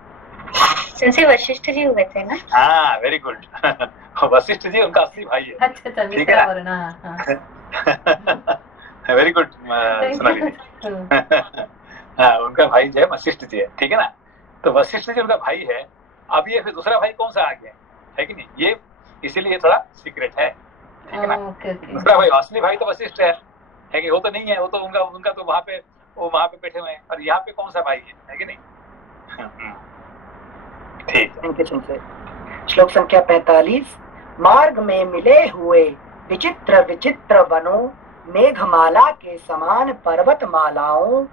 सेंसे वशिष्ठ जी हुए थे ना? हाँ, वेरी गुड। वशिष्ठ जी उनका असली भाई है। अच्छा, मित्रा वर्ण। वेरी गुड सोनाली जी। हाँ, उनका भाई जो है वशिष्ठ जी है, ठीक है ना? तो वशिष्ठ जी उनका भाई है। अब ये फिर दूसरा भाई कौन सा आ गया है कि नहीं, ये इसीलिए थोड़ा सीक्रेट है, ठीक है ना? दूसरा भाई, असली भाई तो वशिष्ठ है कि वो तो नहीं है, वो तो उनका तो वहाँ पे बैठे हुए हैं, और यहाँ पे कौन सा भाई है कि नहीं? ठीक है। Thank you Sanjay. श्लोक संख्या 45। मार्ग में मिले हुए विचित्र विचित्र वनों, मेघमाला के समान पर्वतमालाओं,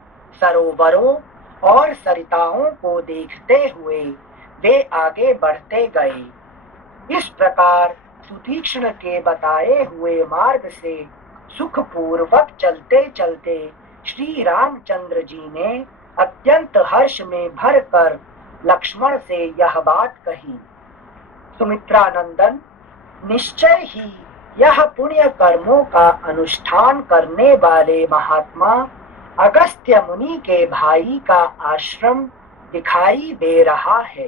सरोवरों और सरिताओं को देखते हुए वे आगे बढ़ते गए। इस प्रकार सुतीक्ष्ण के बताए हुए मार्ग से सुखपूर्वक चलते चलते श्री रामचंद्र जी ने अत्यंत हर्ष में भरकर लक्ष्मण से यह बात कही। सुमित्रानंदन, निश्चय ही यह पुण्य कर्मों का अनुष्ठान करने वाले महात्मा अगस्त्य मुनि के भाई का आश्रम दिखाई दे रहा है,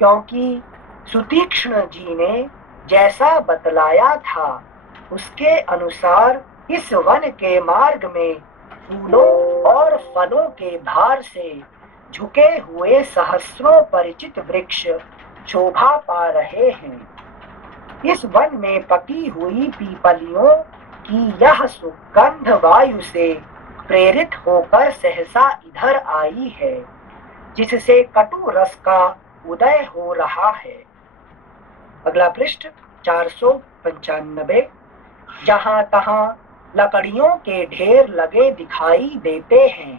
क्योंकि सुतीक्ष्ण जी ने जैसा बतलाया था उसके अनुसार इस वन के मार्ग में फूलों और फलों के भार से झुके हुए सहस्रों परिचित वृक्ष शोभा पा रहे हैं। इस वन में पकी हुई पीपलियों की यह सुगंध वायु से प्रेरित होकर सहसा इधर आई है, जिससे कटु रस का उदय हो रहा है। अगला पृष्ठ 495। जहां तहां लकड़ियों के ढेर लगे दिखाई देते हैं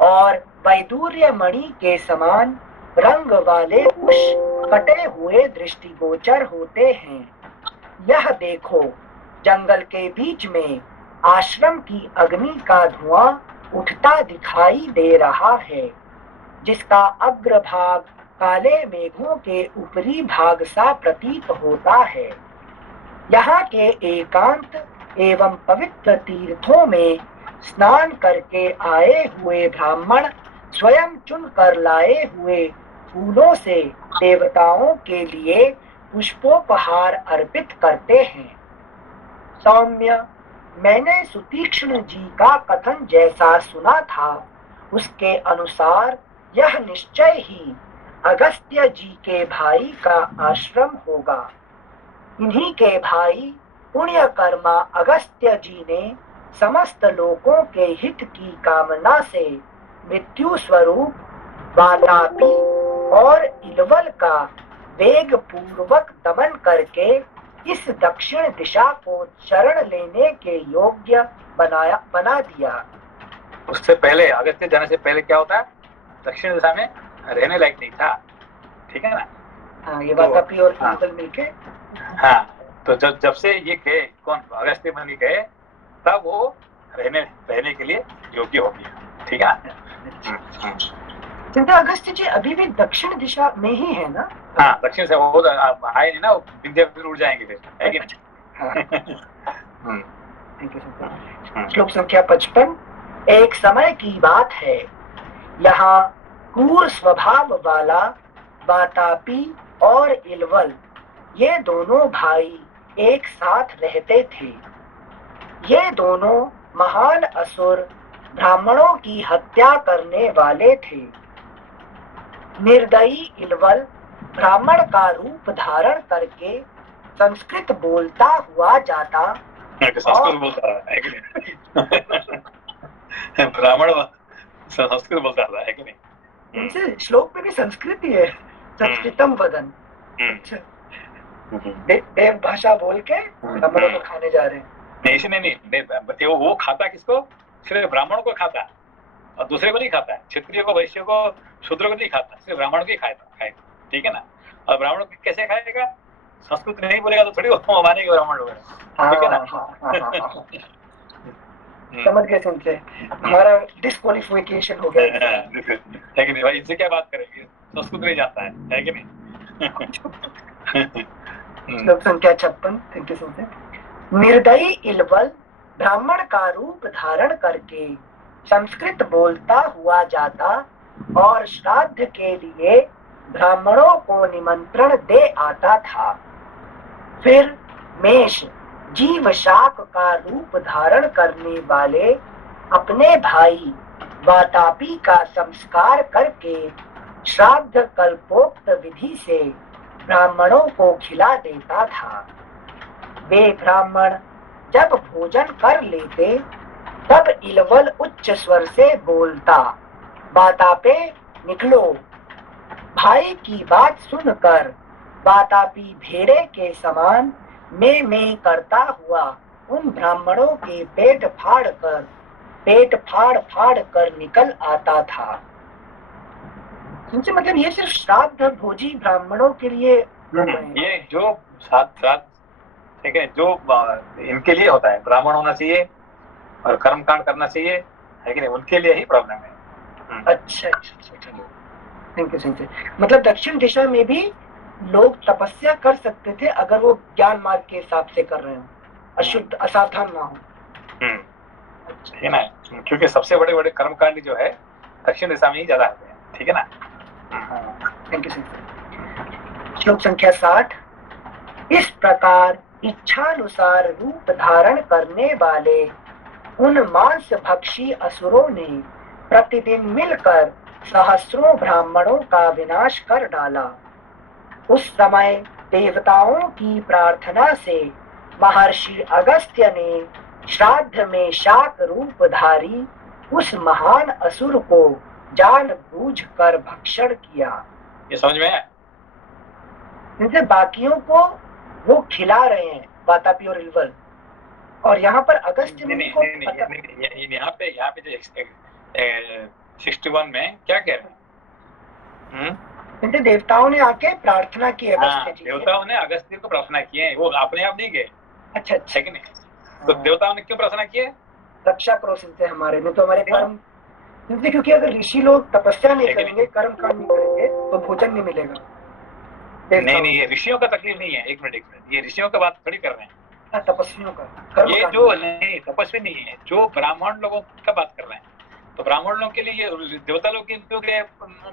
और वैदूर्य मणि के समान रंग वाले पुष्प कटे हुए दृष्टिगोचर होते हैं। यह देखो, जंगल के बीच में आश्रम की अग्नि का धुआं उठता दिखाई दे रहा है, जिसका अग्रभाग काले मेघों के ऊपरी भाग सा प्रतीत होता है। यहाँ के एकांत एवं पवित्र तीर्थों में स्नान करके आए हुए ब्राह्मण स्वयं चुनकर लाए हुए फूलों से देवताओं के लिए पुष्पोपहार अर्पित करते हैं। सौम्य, मैंने सुतीक्ष्ण जी का कथन जैसा सुना था, उसके अनुसार यह निश्चय ही अगस्त्य जी के भाई का आश्रम होगा। इन्हीं के भाई पुण्यकर्मा अगस्त्य जी ने समस्त लोगों के हित की कामना से मृत्यु स्वरूप वातापी और इलवल का वेग पूर्वक दमन करके इस दक्षिण दिशा को शरण लेने के योग्य बना दिया। उससे पहले, अगस्त्य जाने से पहले क्या होता है, दक्षिण दिशा में रहने लायक नहीं था, ठीक है ना? हाँ, ये वातापी और हाँ। ईल्वल मिलके हाँ, तो जब से ये गए, कौन अगस्त्य मुनि गए, तब वो रहने के लिए योग्य हो गया। ठीक है ना? चिंता अगस्त्य जी अभी भी दक्षिण दिशा में ही है ना? हाँ, दक्षिण से वो तो आए नहीं ना, वो विंध्य फिर उड़ जाएंगे फिर, है कि नहीं? हाँ। Thank you, चिंता। श्लोक संख्या 55। एक समय की बात है, यहाँ क्रूर स्वभाव वाला वातापी और इल्वल, ये दोनों भाई एक साथ रहते थे। ये दोनों महान असुर ब्राह्मणों की हत्या करने वाले थे। निर्दयी इल्वल ब्राह्मण का रूप धारण करके संस्कृत बोलता हुआ जाता। संस्कृत बोलता है कि नहीं? ब्राह्मण संस्कृत बोलता है कि नहीं? इनसे श्लोक में भी संस्कृत ही है, संस्कृतम वदन। अच्छा, देव भाषा बोल के ब्राह्मणों को खाने जा रहे हैं। नहीं, वो खाता किसको? सिर्फ ब्राह्मणों को खाता है और दूसरे को नहीं खाता है। क्षत्रिय को, वैश्य को, शूद्र को नहीं खाता, सिर्फ ब्राह्मणों को ही खाएगा। ठीक है ना? और ब्राह्मणों को कैसे खाएगा? संस्कृत नहीं बोलेगा तो थोड़ी वो मानेंगे ब्राह्मण लोग, ठीक है ना? समझ गए सुनते, हमारा डिस्क्वालिफिकेशन हो गया। है कि नहीं भाई? इनसे क्या बात करेंगे? संस्कृत नहीं जानता है कि नहीं? श्लोक संख्या 56। थैंक यू सुनते। निर्दयी इल्वल ब्राह्मण का रूप धारण करके संस्कृत बोलता हुआ जाता और श्राद्ध के लिए ब्राह्मणों को निमंत्रण दे आता था। फिर मेष जीव शाक का रूप धारण करने वाले अपने भाई वातापी का संस्कार करके श्राद्ध कल्पोक्त विधि से ब्राह्मणों को खिला देता था। वे ब्राह्मण जब भोजन कर लेते तब इल्वल उच्च स्वर से बोलता, वातापे निकलो। भाई की बात सुनकर वातापी भेड़े के समान में करता हुआ उन ब्राह्मणों के पेट फाड़ कर निकल आता था। मतलब ये सिर्फ श्राद्ध भोजी ब्राह्मणों के लिए ये जो श्राद्ध, ठीक है, जो इनके लिए होता है, ब्राह्मण होना चाहिए और कर्मकांड करना चाहिए, है कि नहीं? उनके लिए ही प्रॉब्लम है। अच्छा, थैंक यू। मतलब दक्षिण दिशा में भी लोग तपस्या कर सकते थे अगर वो ज्ञान मार्ग के हिसाब से कर रहे हो, अशुद्ध असावधान ना हो। ठीक है ना? क्योंकि सबसे बड़े बड़े कर्मकांड जो है दक्षिण दिशा में ही ज्यादा होते हैं। ठीक है ना? Thank you sir. श्लोक संख्या 60। इस प्रकार इच्छानुसार रूप धारण करने वाले उन मांस भक्षी असुरों ने प्रतिदिन मिलकर सहस्रों ब्राह्मणों का विनाश कर डाला। उस समय देवताओं की प्रार्थना से महर्षि अगस्त्य ने श्राद्ध में शाक रूपधारी उस महान असुर को जानबूझकर भक्षण किया। ये समझ में है? इनसे बाकियों को वो खिला रहे हैं, वातापी और इल्वल, और यहाँ पर अगस्त्य मुनि को यहाँ पे जो 61 में क्या कह रहे हैं? इनसे देवताओं ने आके प्रार्थना की है। देवताओं ने अगस्त्य को प्रार्थना की है, वो अपने आप नहीं गए। अच्छा, कि नहीं? तो देवताओं ने क्यों प्रार्थना की है? रक्षा करो सिंह हमारे, नहीं तो हमारे कर्म, क्योंकि अगर ऋषि लोग तपस्या नहीं करेंगे, कर्म कांड नहीं करेंगे तो भोजन नहीं मिलेगा। नहीं, ये ऋषियों का तकलीफ नहीं है। एक मिनट, ये ऋषियों का बात थोड़ी कर रहे हैं, तपस्वियों का। ये जो नहीं तपस्वी नहीं है, जो ब्राह्मण लोगों का बात कर रहे हैं। तो ब्राह्मण लोग के लिए, देवता लोग क्यों गए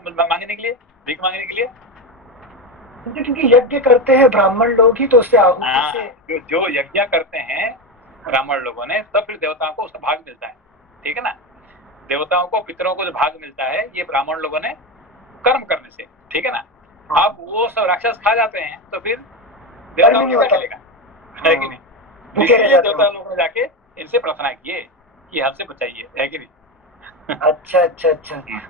मांगने के लिए, भीख मांगने के लिए? क्योंकि यज्ञ करते हैं ब्राह्मण लोग ही, तो उससे आहुति से जो यज्ञ करते हैं ब्राह्मण लोगों ने, तब फिर देवताओं को उसका भाग मिलता है। ठीक है ना? देवताओं को, पितरों को जो भाग मिलता है, ये ब्राह्मण लोगों ने कर्म करने से। ठीक है ना? अब वो सब राक्षस खा जाते हैं तो फिर देवताओं को क्या मिलेगा, है कि नहीं? इसलिए देवता लोगों ने जाके इनसे प्रार्थना की कि हमसे बचाइए, है कि नहीं? अच्छा,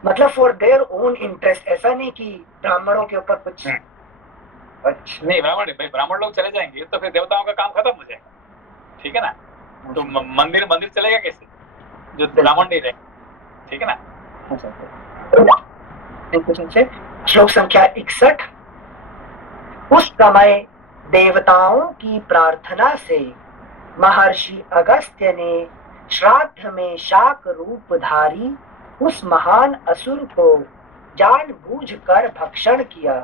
मतलब फॉर देयर ओन इंटरेस्ट, ऐसा नहीं कि ब्राह्मणों के ऊपर कुछ। अच्छा, नहीं, ब्राह्मण लोग चले जाएंगे तो फिर देवताओं का काम खत्म हो जाएगा। ठीक है ना? तो मंदिर चलेगा कैसे जो ब्राह्मण नहीं रहेंगे? ठीक है ना? श्लोक संख्या 61। उस समय देवताओं की प्रार्थना से महर्षि अगस्त्य ने श्राद्ध में शाक रूपधारी उस महान असुर को जानबूझकर भक्षण किया।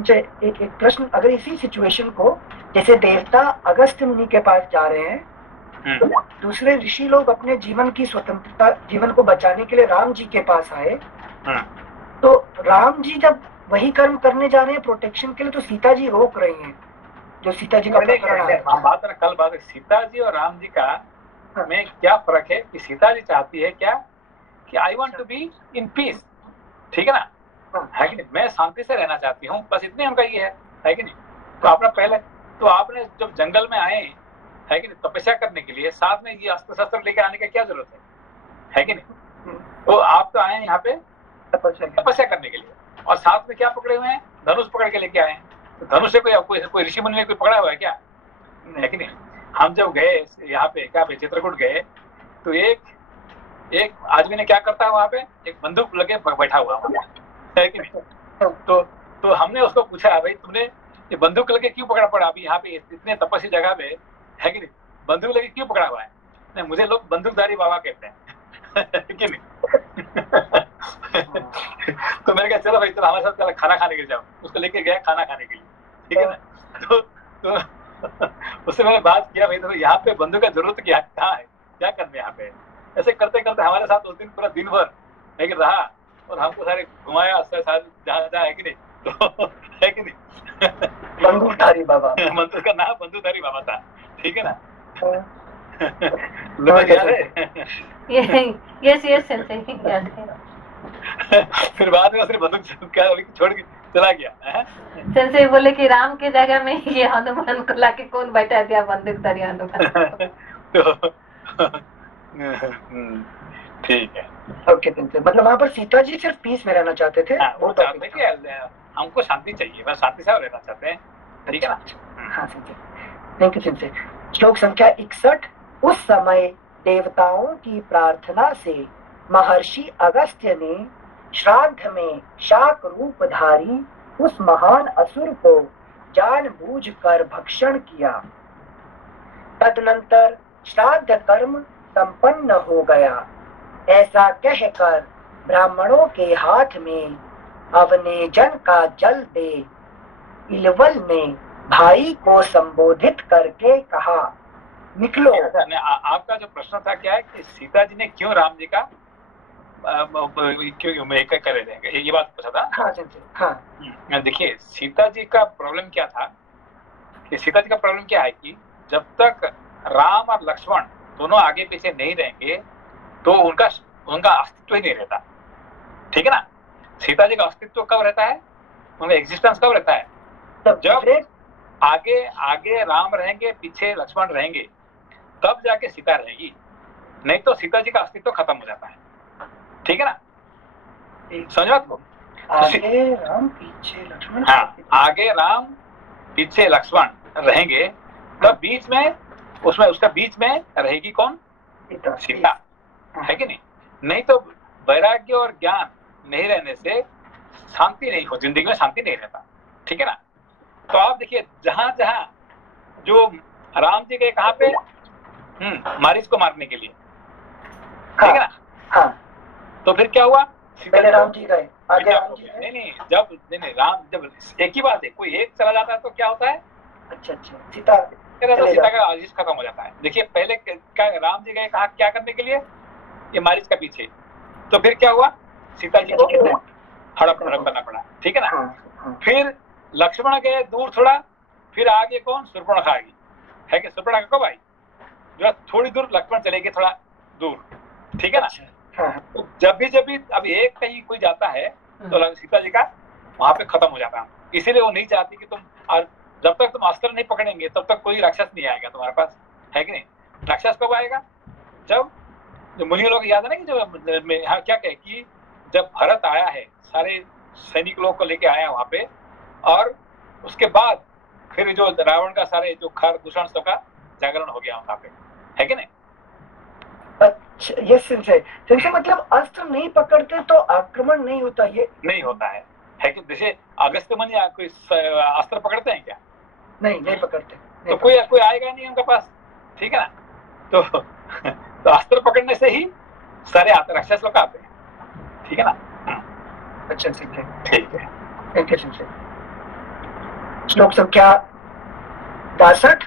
एक प्रश्न, अगर इसी सिचुएशन को, जैसे देवता अगस्त्य मुनि के पास जा रहे हैं, तो दूसरे ऋषि लोग अपने जीवन की स्वतंत्रता, जीवन को बचाने के लिए राम जी के पास आए, तो राम जी जब वही कर्म करने जा रहे हैं प्रोटेक्शन के लिए, तो सीता जी रोक रही हैं, जो सीता जी का प्रकरण है। हम बात ना कल बात, सीता जी और राम जी का में क्या फर्क है कि सीता जी चाहती है क्या कि I want to be in peace, ठीक है ना, है कि नहीं, मैं शांति से रहना चाहती हूँ, बस इतने उनका ये है कि नहीं। तो आपने पहले, तो आपने जब जंगल में आए है कि नहीं तपस्या करने के लिए, साथ में ये अस्त्र शस्त्र लेके आने का क्या जरूरत है कि नहीं। तो आप तो आए यहाँ पे तपस्या करने के लिए, और साथ में क्या पकड़े हुए हैं, धनुष पकड़ के लेके आए हैं। तो धनुष से कोई ऋषि मुनि ने कोई पकड़ा हुआ है क्या, है कि नहीं। हम जब गए यहाँ पे क्या पे चित्रकूट गए, तो एक आदमी ने क्या करता है वहाँ पे, एक बंदूक लगे बैठा हुआ है कि नहीं। तो हमने उसको पूछा, भाई तुमने ये बंदूक लगे क्यों पकड़ा पड़ा, अभी यहाँ पे इतने तपस्वी जगह पे, है कि नहीं, बंदूक लगे क्यों पकड़ा हुआ है। नहीं, मुझे लोग बंदूकधारी बाबा कहते हैं कि नहीं। तो मैंने कहा चलो भाई चलो हमारे साथ चलो खाना खाने के लिए जाओ, उसको लेके गया खाना खाने के लिए, ठीक है ना। तो उससे मैंने बात किया, भाई तो यहाँ पे बंदूक का जरूरत क्या कहाँ है, क्या करने यहाँ पे। ऐसे करते करते हमारे साथ उस दिन पूरा दिन भर है कि रहा, और हमको सारे घुमाया जहाँ है कि नहीं, तो है कि नहीं। बंदूकधारी बाबा, मंत्र का नाम बंदूकधारी बाबा था, ठीक है ना। यस याद है। फिर बाद में उसने बंदूक छोड़ के चला गया। सेंसे बोले कि राम की जगह में ये हनुमान को लाके कौन बैठा दिया, बंदूकधारी हनुमान। ठीक है, ओके। मतलब वहाँ पर सीता जी सिर्फ पीस में रहना चाहते थे। वो चाहते कि हमको शांति चाहिए, बस शांति से रहना चाहते हैं, ठीक है ना। हाँ सेंसे, थैंक यू सेंसे। श्लोक संख्या 61। उस समय देवताओं की प्रार्थना से महर्षि अगस्त्य ने श्राद्ध में शाक रूपधारी उस महान असुर को जानबूझकर भक्षण किया। तदनंतर श्राद्ध कर्म संपन्न हो गया। ऐसा कहकर ब्राह्मणों के हाथ में अवनेजन का जल दे इलवल ने भाई को संबोधित करके कहा, निकलो। आपका जो प्रश्न था क्या है कि सीता जी ने क्यों राम जी का क्यों करे देंगे, ये बात पूछा था। हाँ, देखिए सीता जी का प्रॉब्लम क्या था कि सीता जी का प्रॉब्लम क्या है कि जब तक राम और लक्ष्मण दोनों आगे पीछे नहीं रहेंगे तो उनका अस्तित्व ही नहीं रहता, ठीक है ना। सीता जी का अस्तित्व कब रहता है, उनका एग्जिस्टेंस कब रहता है, जब आगे राम रहेंगे पीछे लक्ष्मण रहेंगे, तब जाके सीता रहेगी, नहीं तो सीता जी का अस्तित्व खत्म हो जाता है, ठीक है ना। समझो आपको, आगे राम पीछे लक्ष्मण। हाँ, आगे राम पीछे लक्ष्मण रहेंगे, तब बीच में उसका बीच में रहेगी कौन, सीता, है कि नहीं। नहीं तो वैराग्य और ज्ञान नहीं रहने से शांति नहीं हो, जिंदगी में शांति नहीं रहता, ठीक है ना। तो आप देखिए जहां जहां जो राम जी गए कहाँ पे, मारिच को मारने के लिए, ठीक है ना। हाँ। तो फिर क्या हुआ, पहले राम जी गए, आगे राम जी गए। नहीं राम, जब एक ही बात है, कोई एक चला जाता है तो क्या होता है, अच्छा सीता का आजीज खत्म हो जाता है। देखिए पहले राम जी गए कहा क्या करने के लिए, ये मारिच का पीछे, तो फिर क्या हुआ, सीता जी को हड़प करना पड़ा, ठीक है ना। फिर लक्ष्मण गए दूर थोड़ा, फिर आगे कौन, शूर्पणखा आएगी, है कि शूर्पणखा कब आई, जो थोड़ी दूर लक्ष्मण चलेगी थोड़ा दूर, ठीक है ना। तो जब भी अब एक कहीं कोई जाता है तो सीता जी का वहां पे खत्म हो जाता है, इसीलिए वो नहीं चाहती कि तुम, और जब तक तुम अस्त्र नहीं पकड़ेंगे तब तक कोई राक्षस नहीं आएगा तुम्हारे पास, है कि नहीं। राक्षस कब आएगा, जब मुनि लोग याद है ना कि जो यहाँ क्या कहे कि जब भरत आया है, सारे सैनिक लोग को लेके आया वहां पे, और उसके बाद फिर जो रावण का सारे जो खर दूषण सबका जागरण हो गया वहां पे, है कि नहीं। अच्छा, यस सेंसे, मतलब अस्त्र नहीं पकड़ते तो आक्रमण नहीं होता, ये नहीं होता है, है कि जैसे अगस्त्य मुनि कोई अस्त्र पकड़ते हैं क्या? नहीं पकड़ते। तो कोई आएगा नहीं उनके पास, ठीक है ना। तो अस्त्र पकड़ने से ही सारे राक्षस लोग आते हैं, ठीक है ना। अच्छा ठीक है, ठीक है। Thank you Sanjay. श्लोक संख्या 62।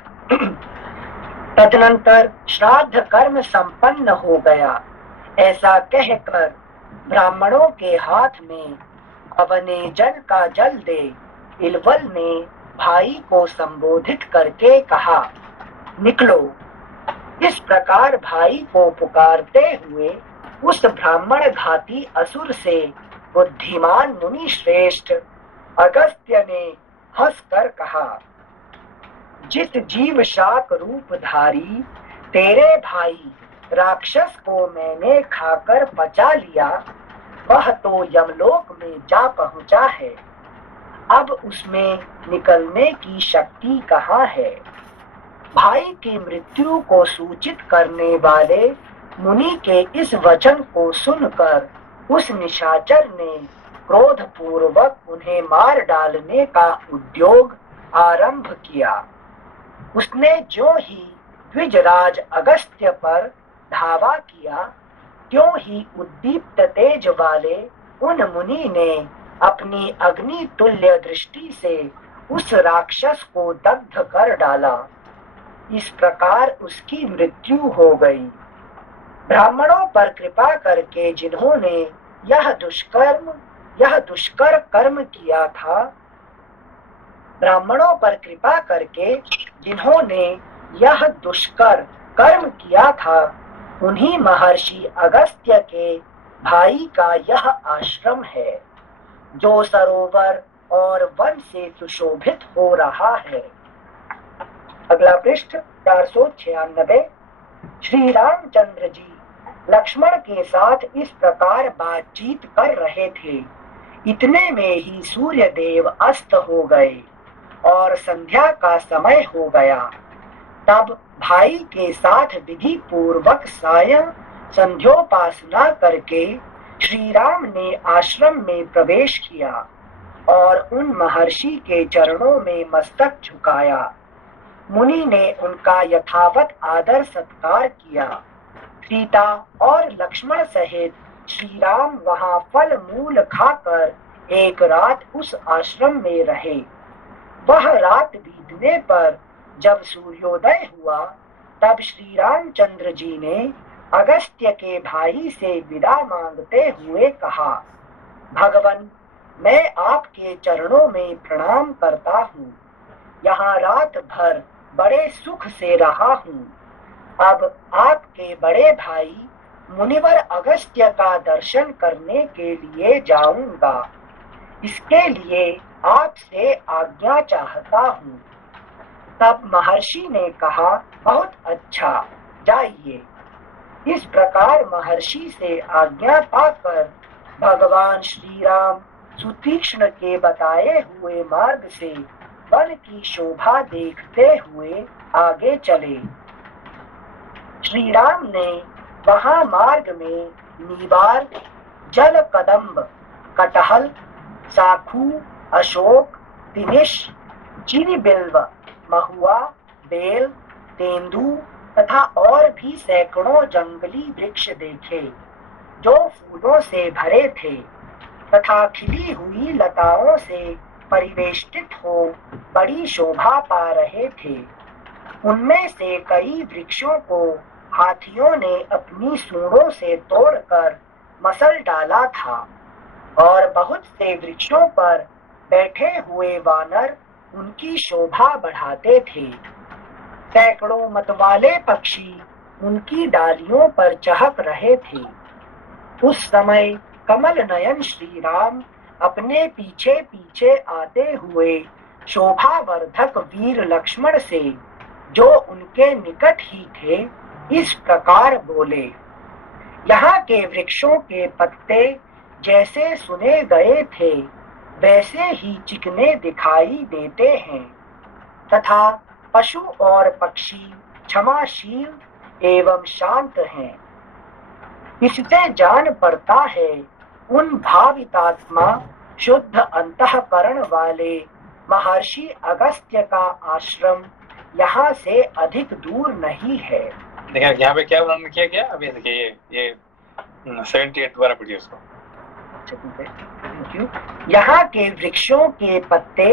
तदनंतर श्राद्ध कर्म संपन्न हो गया, ऐसा कहकर ब्राह्मणों के हाथ में अवने जल का जल दे इलवल ने भाई को संबोधित करके कहा, निकलो। इस प्रकार भाई को पुकारते हुए उस ब्राह्मण घाती असुर से बुद्धिमान मुनि श्रेष्ठ अगस्त्य ने हंसकर कहा, जिस जीव शाक रूपधारी तेरे भाई राक्षस को मैंने खाकर पचा लिया, वह तो यमलोक में जा पहुंचा है। अब उसमें निकलने की शक्ति कहाँ है? भाई की मृत्यु को सूचित करने वाले मुनि के इस वचन को सुनकर उस निशाचर ने क्रोध पूर्वक उन्हें मार डालने का उद्योग आरंभ किया। उसने जो ही द्विजराज अगस्त्य पर धावा किया, त्यों ही उद्दीप्त तेज वाले उन मुनि ने अपनी अग्नि तुल्य दृष्टि से उस राक्षस को दग्ध कर डाला। इस प्रकार उसकी मृत्यु हो गई। ब्राह्मणों पर कृपा करके जिन्होंने यह दुष्कर कर्म किया था, ब्राह्मणों पर कृपा करके जिन्होंने यह दुष्कर कर्म किया था, उन्हीं महर्षि अगस्त्य के भाई का यह आश्रम है, जो सरोवर और वन से सुशोभित हो रहा है। अगला पृष्ठ 496। श्री रामचंद्र जी लक्ष्मण के साथ इस प्रकार बातचीत कर रहे थे। इतने में ही सूर्य देव अस्त हो गए और संध्या का समय हो गया। तब भाई के साथ विधि पूर्वक सायं संध्योपासना करके श्री राम ने आश्रम में प्रवेश किया और उन महर्षि के चरणों में मस्तक झुकाया। मुनि ने उनका यथावत आदर सत्कार किया। सीता और लक्ष्मण सहित श्री राम वहां फल मूल खाकर एक रात उस आश्रम में रहे। वह रात बीतने पर जब सूर्योदय हुआ, तब श्री रामचंद्र जी ने अगस्त्य के भाई से विदा मांगते हुए कहा, भगवन, मैं आपके चरणों में प्रणाम करता हूँ। यहाँ रात भर बड़े सुख से रहा हूँ। अब आपके बड़े भाई मुनिवर अगस्त्य का दर्शन करने के लिए जाऊंगा। इसके लिए आपसे आज्ञा चाहता हूँ। तब महर्षि ने कहा, बहुत अच्छा, जाइए। इस प्रकार महर्षि से आज्ञा पाकर भगवान श्री राम सुतीक्ष्ण के बताए हुए मार्ग से वन की शोभा देखते हुए आगे चले। श्री राम ने वहां मार्ग में नीबार, जल कदम्ब, कटहल, साखू, अशोक, दिनिश, चीनी बिल्व, महुआ, बेल, तेंदू तथा और भी सैकड़ों जंगली वृक्ष देखे, जो फूलों से भरे थे तथा खिली हुई लताओं से परिवेष्टित हो बड़ी शोभा पा रहे थे। उनमें से कई वृक्षों को हाथियों ने अपनी सूंडों से तोड़कर मसल डाला था और बहुत से वृक्षों पर बैठे हुए वानर उनकी शोभा बढ़ाते थे। सैकड़ों मतवाले पक्षी उनकी डालियों पर चहक रहे थे। उस समय कमल नयन श्री राम अपने पीछे पीछे आते हुए शोभावर्धक वीर लक्ष्मण से, जो उनके निकट ही थे, इस प्रकार बोले, यहाँ के वृक्षों के पत्ते जैसे सुने गए थे वैसे ही चिकने दिखाई देते हैं तथा पशु और पक्षी क्षमाशील एवं शांत हैं। इससे जान पड़ता है उन भावितात्मा शुद्ध अंतःकरण वाले महर्षि अगस्त्य का आश्रम यहाँ से अधिक दूर नहीं है। देखिए यहाँ पे क्या वर्णन किया गया, अभी देखिए ये 78 द्वारा पढ़िए उसको। यहाँ के वृक्षों के पत्ते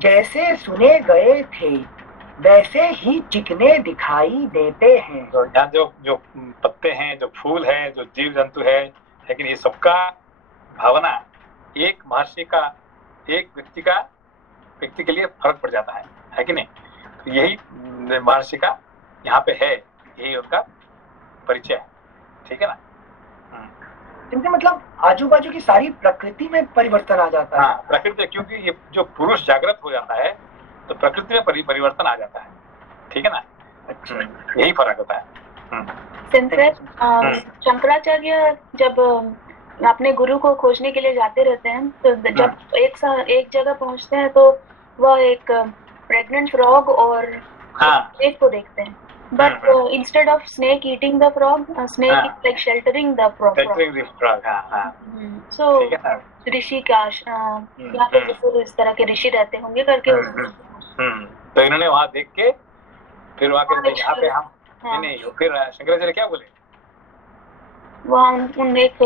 जैसे सुने गए थे वैसे ही चिकने दिखाई देते हैं। तो यहाँ जो पत्ते हैं, जो फूल है, जो जीव जंतु है, लेकिन ये सबका भावना एक महर्षि का, एक व्यक्ति के लिए फर्क पड़ जाता है कि नहीं? तो यही महर्षि का यहाँ पे है, यही उनका परिचय है, ठीक है ना? इनका मतलब आजू बाजू की सारी प्रकृति में परिवर्तन आ जाता है। हाँ, प्रकृति, क्योंकि ये जो पुरुष जागृत हो जाता है तो प्रकृति में परिवर्तन आ जाता है, ठीक है ना? अच्छा, यही फर्क होता है। सेंसर शंकराचार्य जब अपने गुरु को खोजने के लिए जाते रहते हैं, तो जब एक जगह पहुंचते हैं तो वह एक प्रेग्नेंट फ्रॉग और स्नेक को देखते हैं, but instead of snake eating the frog, snake is like sheltering the frog. So ऋषि का यहाँ पे जैसे इस तरह के ऋषि रहते होंगे करके तो इन्होंने वहाँ देख के फिर वहाँ के यहाँ पे हम नहीं, फिर शंकराचार्य क्या बोले, वहाँ उन्होंने एक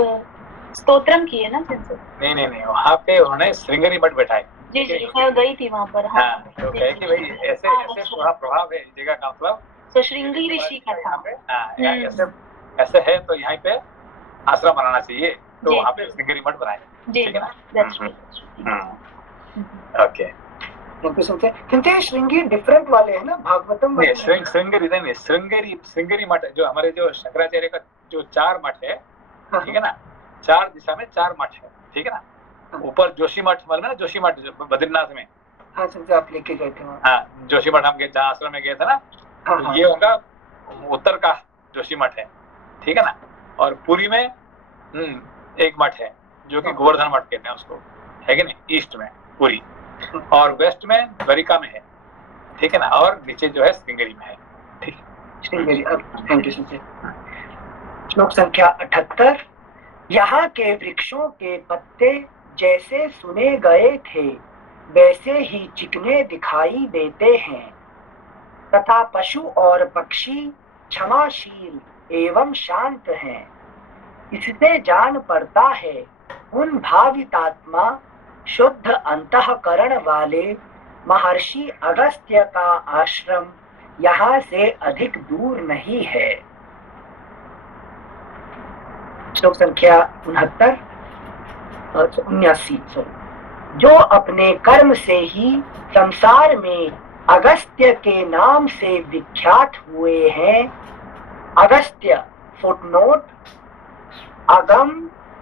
स्तोत्रम किए ना सेंसर। नहीं, वहाँ पे उन्होंने श्रृंगेरी मठ बैठाए। जी मैं गई थी वहाँ पर। हाँ, तो कहे कि भाई ऐसे प्रभाव है इस जगह का, मतलब तो श्रृंगी ऋषि का था। ऐसे है तो यहाँ पे आश्रम बनाना चाहिए, तो वहाँ पे श्रृंगेरी मठ बनाए, ठीक है ना? ओके, क्योंकि श्रृंगी डिफरेंट वाले हैं ना, भागवतम श्रृंगेरी मठ जो हमारे जो शंकराचार्य का जो 4 मठ है, ठीक है ना? 4 दिशा में 4 मठ है, ठीक है ना? ऊपर जोशी मठ, मालूम है ना? जोशी मठ बद्रीनाथ में। हाँ, आप लेके गए थे वहाँ। हाँ, जोशी मठ हम गए, जहाँ आश्रम में गए थे ना, तो ये होगा उत्तर का जोशी मठ है, ठीक है ना? और पुरी में एक मठ है जो कि गोवर्धन मठ कहते हैं उसको, है कि नहीं? ईस्ट में पुरी, और वेस्ट में द्वारिका में है, ठीक है ना? और नीचे जो है श्रृंगेरी में है, ठीक है? श्रृंगेरी। Thank you sir. श्लोक संख्या 78। यहाँ के वृक्षों के पत्ते जैसे सुने गए थे वैसे ही चिकने दिखाई देते हैं, तथा पशु और पक्षी क्षमाशील एवं शांत हैं। इससे जान पड़ता है उन भावितात्मा शुद्ध अंतःकरण वाले महर्षि अगस्त्य का आश्रम यहाँ से अधिक दूर नहीं है। श्लोक संख्या 79 जो अपने कर्म से ही संसार में अगस्त्य के नाम से विख्यात हुए हैं। अगस्त्य फुटनोट अगम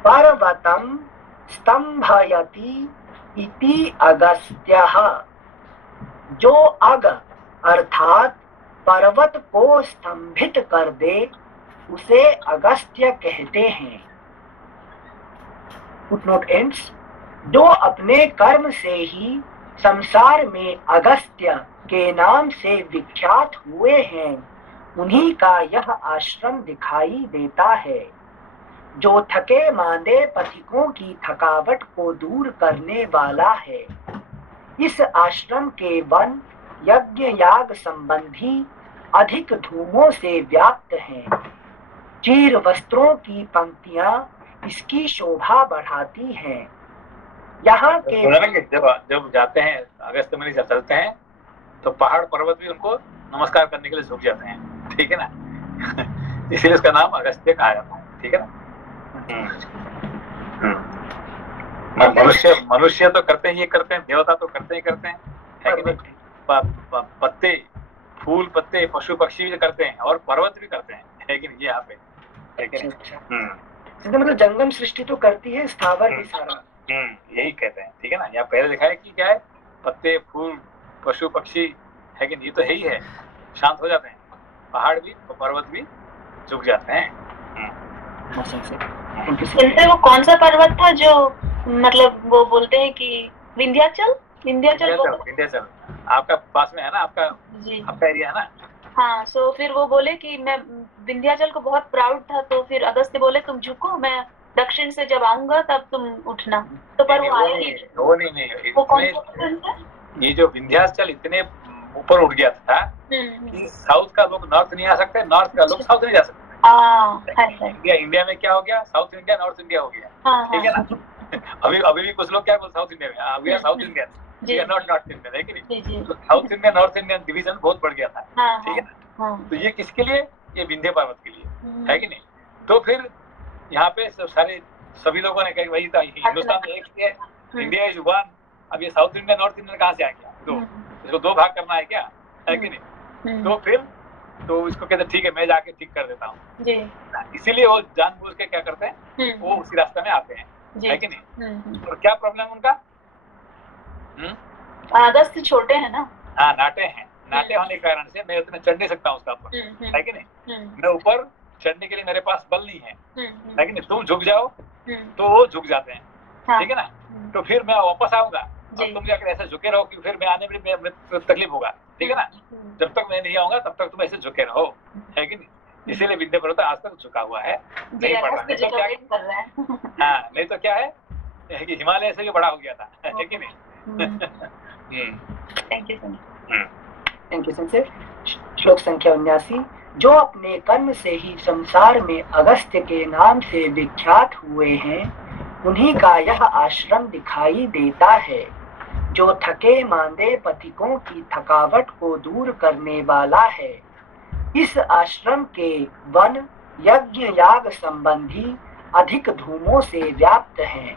पर्वतम स्तंभयति इति अगस्त्यः। जो अग अर्थात पर्वत को स्तंभित कर दे उसे अगस्त्य कहते हैं। Footnote ends. जो अपने कर्म से ही संसार में अगस्त्य के नाम से विख्यात हुए हैं उन्हीं का यह आश्रम दिखाई देता है, जो थके मांदे पथिकों की थकावट को दूर करने वाला है। इस आश्रम के वन यज्ञ याग संबंधी अधिक धूमों से व्याप्त हैं। चीर वस्त्रों की पंक्तियां इसकी शोभा बढ़ाती हैं। यहाँ के जब जाते हैं अगस्त्य मुनि जब चलते हैं तो पहाड़ पर्वत भी उनको नमस्कार करने के लिए झुक जाते हैं, ठीक है ना? इसीलिए उसका नाम अगस्त्य कहा जाता है, ठीक है ना? मनुष्य तो करते ही करते हैं, देवता तो करते ही करते हैं, है कि नहीं? पत्ते, फूल, पत्ते, पशु पक्षी भी करते हैं और पर्वत भी करते हैं, है कि नहीं? यहाँ पे, है कि नहीं? मतलब जंगम सृष्टि तो करती है, स्थावर भी सारा यही कहते हैं, ठीक है ना? यहाँ पहले लिखा है कि क्या है, पत्ते, फूल, पशु पक्षी, है कि नहीं? ये तो है ही है, शांत हो जाते हैं, पहाड़ भी और पर्वत भी झुक जाते हैं। इनसे वो कौन सा पर्वत था जो मतलब वो बोलते हैं कि विंध्याचल आपका पास में है ना, आपका एरिया है ना? हाँ, सो फिर वो बोले कि मैं विंध्याचल को बहुत प्राउड था, तो फिर अगस्त्य बोले तुम झुको, मैं दक्षिण से जब आऊंगा तब तुम उठना, तो पर वो आया ही नहीं। वो नहीं वो कौन इतने, सा प्रिंस है? ये जो विंध्याचल इतने ऊपर उठ गया था कि साउथ का लोग नॉर्थ नहीं आ सकते, नॉर्थ का लोग साउथ नहीं जा सकते। इंडिया में क्या हो गया, साउथ इंडिया नॉर्थ इंडिया हो गया, ठीक है ना। अभी भी कुछ लोग क्या बोलते साउथ इंडिया में, we are south Indian, we are not north Indian, है कि नहीं। तो south Indian north Indian division बहुत बढ़ गया था, ठीक है ना। तो ये किसके लिए, ये विंध्य पर्वत के लिए, है कि नहीं। तो फिर यहाँ पे सारे सभी लोगों ने कहा भाई हिंदुस्तान तो एक ही है, इंडिया इज वन। अब ये साउथ इंडियन नॉर्थ इंडियन कहाँ से आ गया, तो इसको दो भाग करना है क्या, है कि नहीं। तो फिर तो इसको कहते ठीक है मैं जाके ठीक कर देता हूँ। इसीलिए वो जानबूझ के क्या करते हैं, वो उसी रास्ते में आते हैं, है कि नहीं। और क्या प्रॉब्लम उनका, अगस्त छोटे हैं ना। हाँ नाटे हैं, नाटे होने के कारण से मैं उतना चढ़ नहीं सकता उसका ऊपर, है कि नहीं। मैं ऊपर चढ़ने के लिए मेरे पास बल नहीं है कि नहीं। तुम झुक जाओ तो वो झुक जाते हैं, ठीक है ना। तो फिर मैं वापस आऊंगा और तुम जाकर ऐसे झुके रहो कि फिर मैं आने में तकलीफ होगा, ठीक है ना। जब तक मैं नहीं आऊंगा तब तक तुम ऐसे झुके रहो, है कि नहीं। इसीलिए विंध्य पर्वत आज तक झुका हुआ है, नहीं पड़ रहा। नहीं तो क्या, हाँ नहीं तो क्या है कि हिमालय से भी बड़ा हो गया था, है कि नहीं। Thank you thank you sir. श्लोक संख्या 79। जो अपने कर्म से ही संसार में अगस्त्य के नाम से विख्यात हुए हैं, उन्हीं का यह आश्रम दिखाई देता है, जो थके मांदे पथिकों की थकावट को दूर करने वाला है। इस आश्रम के वन यज्ञ याग संबंधी अधिक धूमों से व्याप्त हैं।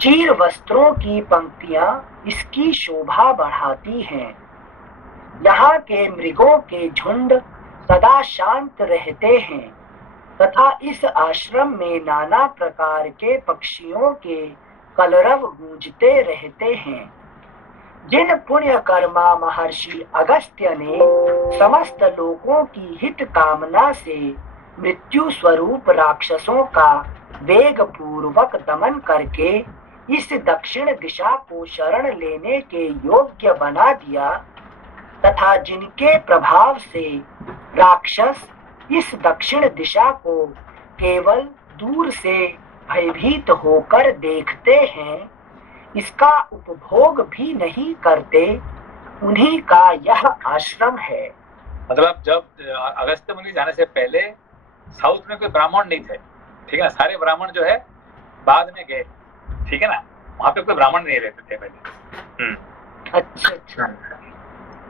चीर वस्त्रों की पंक्तियां इसकी शोभा बढ़ाती हैं। यहाँ के मृगों के झुंड सदा शांत रहते हैं तथा इस आश्रम में नाना प्रकार के पक्षियों के कलरव गूंजते रहते हैं। जिन पुण्य कर्मा महर्षि अगस्त्य ने समस्त लोगों की हित कामना से मृत्यु स्वरूप राक्षसों का वेग पूर्वक दमन करके इस दक्षिण दिशा को शरण लेने के योग्य बना दिया तथा जिनके प्रभाव से राक्षस इस दक्षिण दिशा को केवल दूर से भयभीत होकर देखते हैं, इसका उपभोग भी नहीं करते, उन्हीं का यह आश्रम है। मतलब जब अगस्त्य मुनि जाने से पहले साउथ में कोई ब्राह्मण नहीं थे, ठीक है। सारे ब्राह्मण जो है बाद में गए, ठीक है ना। वहाँ पे कोई ब्राह्मण नहीं रहते थे पहले। अच्छा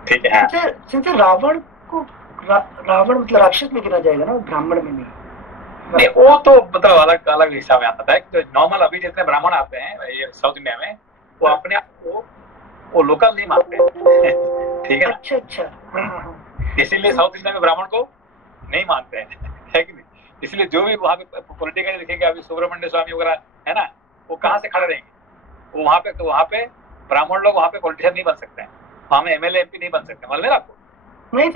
ठीक है। सिंचर रावण को रावण मतलब राक्षस में गिना जाएगा ना, ब्राह्मण में नहीं। वो तो मतलब अलग अलग हिसाब में आता है। तो नॉर्मल अभी जितने ब्राह्मण आते हैं ये साउथ इंडिया में, वो अपने आप को वो लोकल नहीं मानते, ठीक है ना। अच्छा। इसीलिए साउथ इंडिया में ब्राह्मण को नहीं मानते हैं, है कि नहीं। इसलिए जो भी वहाँ पे पॉलिटिकल देखेंगे, अभी सुब्रमण्य स्वामी वगैरह है ना, वो कहाँ से खड़े रहेंगे। वो वहाँ पे ब्राह्मण लोग वहाँ पे पॉलिटिशियन नहीं बन सकते हैं, वहाँ में एमएलए एमपी नहीं बन सकते, मालूम है आपको। नहीं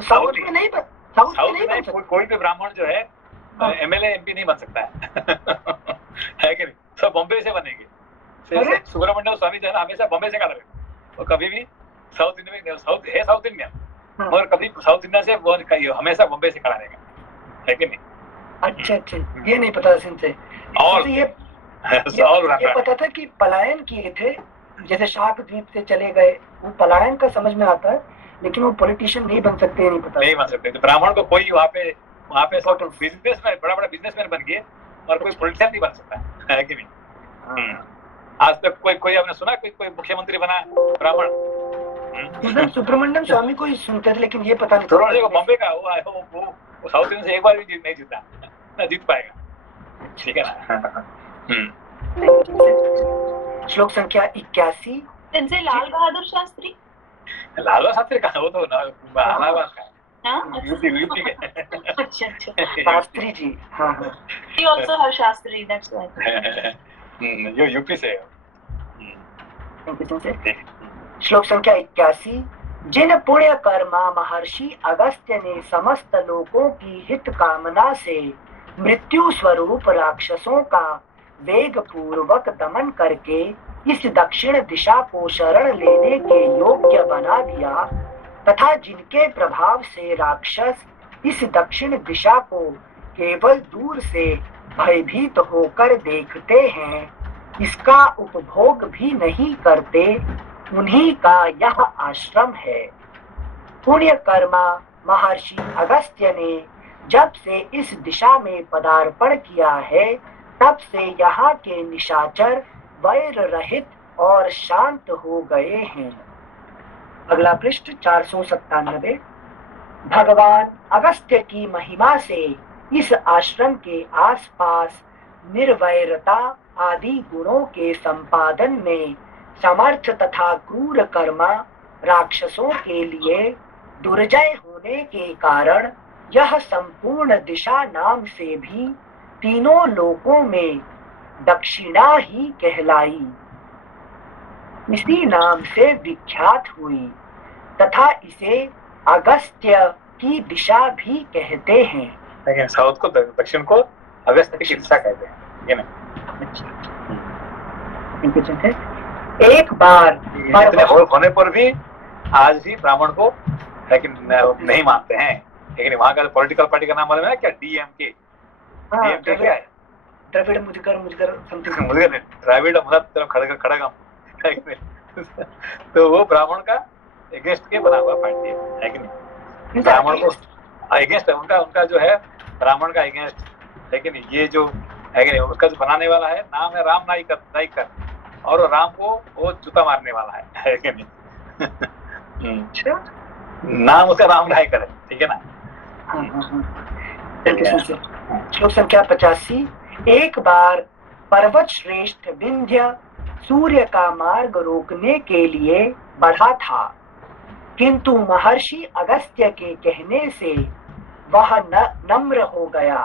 साउथ में नहीं बन कोई भी ब्राह्मण जो है एमएलए एमपी नहीं बन सकता है कि नहीं। सब बॉम्बे से बनेंगे। सुब्रमण्यम स्वामी जो है ना, हमेशा बॉम्बे से खड़ा रहेगा, वो कभी भी साउथ इंडिया में साउथ इंडिया मगर कभी साउथ इंडिया से वो हमेशा बॉम्बे से खड़ा रहेगा, है कि नहीं। अच्छा ये नहीं पता सिंचे। और ये पता था कि पलायन किए थे, जैसे शाक द्वीप से चले गए, वो पलायन का समझ में आता है, लेकिन वो पॉलिटिशियन नहीं बन सकते, नहीं पता। नहीं बन सकते। तो ब्राह्मण को कोई वहाँ पे बिजनेसमैन, बड़ा बिजनेसमैन बन गए, और कोई पॉलिटिशियन नहीं बन सकता, है कि नहीं। आज तक कोई आपने सुना कोई मुख्यमंत्री बना ब्राह्मण। सुब्रमण्यम स्वामी को ही सुनते थे, लेकिन ये पता नहीं था। बॉम्बे का वो साउथ इंडियन से एक बार भी नहीं जीता, ना जीत पाएगा, ठीक है ना। श्लोक संख्या 81। इनसे लाल बहादुर शास्त्री। लाल बहादुर शास्त्री कहाँ, वो तो इलाहाबाद का हाँ, यूपी के। अच्छा शास्त्री जी। हाँ he also have Shastri, that's why। Yo UP से। श्लोक संख्या 81। जिन पुण्य कर्मा महर्षि अगस्त्य ने समस्त लोगों की हित कामना से मृत्यु स्वरूप राक्षसों का वेग पूर्वक दमन करके इस दक्षिण दिशा को शरण लेने के योग्य बना दिया तथा जिनके प्रभाव से राक्षस इस दक्षिण दिशा को केवल दूर से भयभीत होकर देखते हैं, इसका उपभोग भी नहीं करते, उन्हीं का यह आश्रम है। पुण्य कर्मा महर्षि अगस्त्य ने जब से इस दिशा में पदार्पण किया है, तब से यहाँ के निशाचर वैर रहित और शांत हो गए हैं। अगला पृष्ठ 497। भगवान अगस्त्य की महिमा से इस आश्रम के आसपास निर्वैरता आदि गुणों के संपादन में समर्थ तथा क्रूर कर्मा राक्षसों के लिए दुर्जय होने के कारण यह संपूर्ण दिशा नाम से भी तीनों लोकों में दक्षिणा ही कहलाई, इसी नाम से विख्यात हुई तथा इसे अगस्त्य की दिशा भी कहते हैं। लेकिन साउथ को दक्षिण को अगस्त्य की दिशा कहते हैं, ये नहीं। एक बार इतने होने पर भी आज भी ब्राह्मण को लेकिन नहीं मानते हैं। लेकिन वहाँ का पॉलिटिकल पार्टी का नाम मालूम है क्या? डीएमके। डीएमके क्या है? द्रविड़ मुजगर समथिंग। मुजगर द्रविड़ मुजगर खड़गम। तो वो ब्राह्मण का अगेंस्ट के बना हुआ पार्टी है कि नहीं? ब्राह्मण को अगेंस्ट उनका जो है ब्राह्मण का अगेंस्ट। लेकिन ये जो है कि नहीं, उसका जो बनाने वाला है नाम है राम नाईकर और राम को वो जूता मारने वाला है कि नहीं? नाम उसका राम नाईकर है, ठीक है ना? श्लोक संख्या 85। एक बार पर्वत श्रेष्ठ विंध्य सूर्य का मार्ग रोकने के लिए बढ़ा था, किंतु महर्षि अगस्त्य के कहने से वह नम्र हो गया।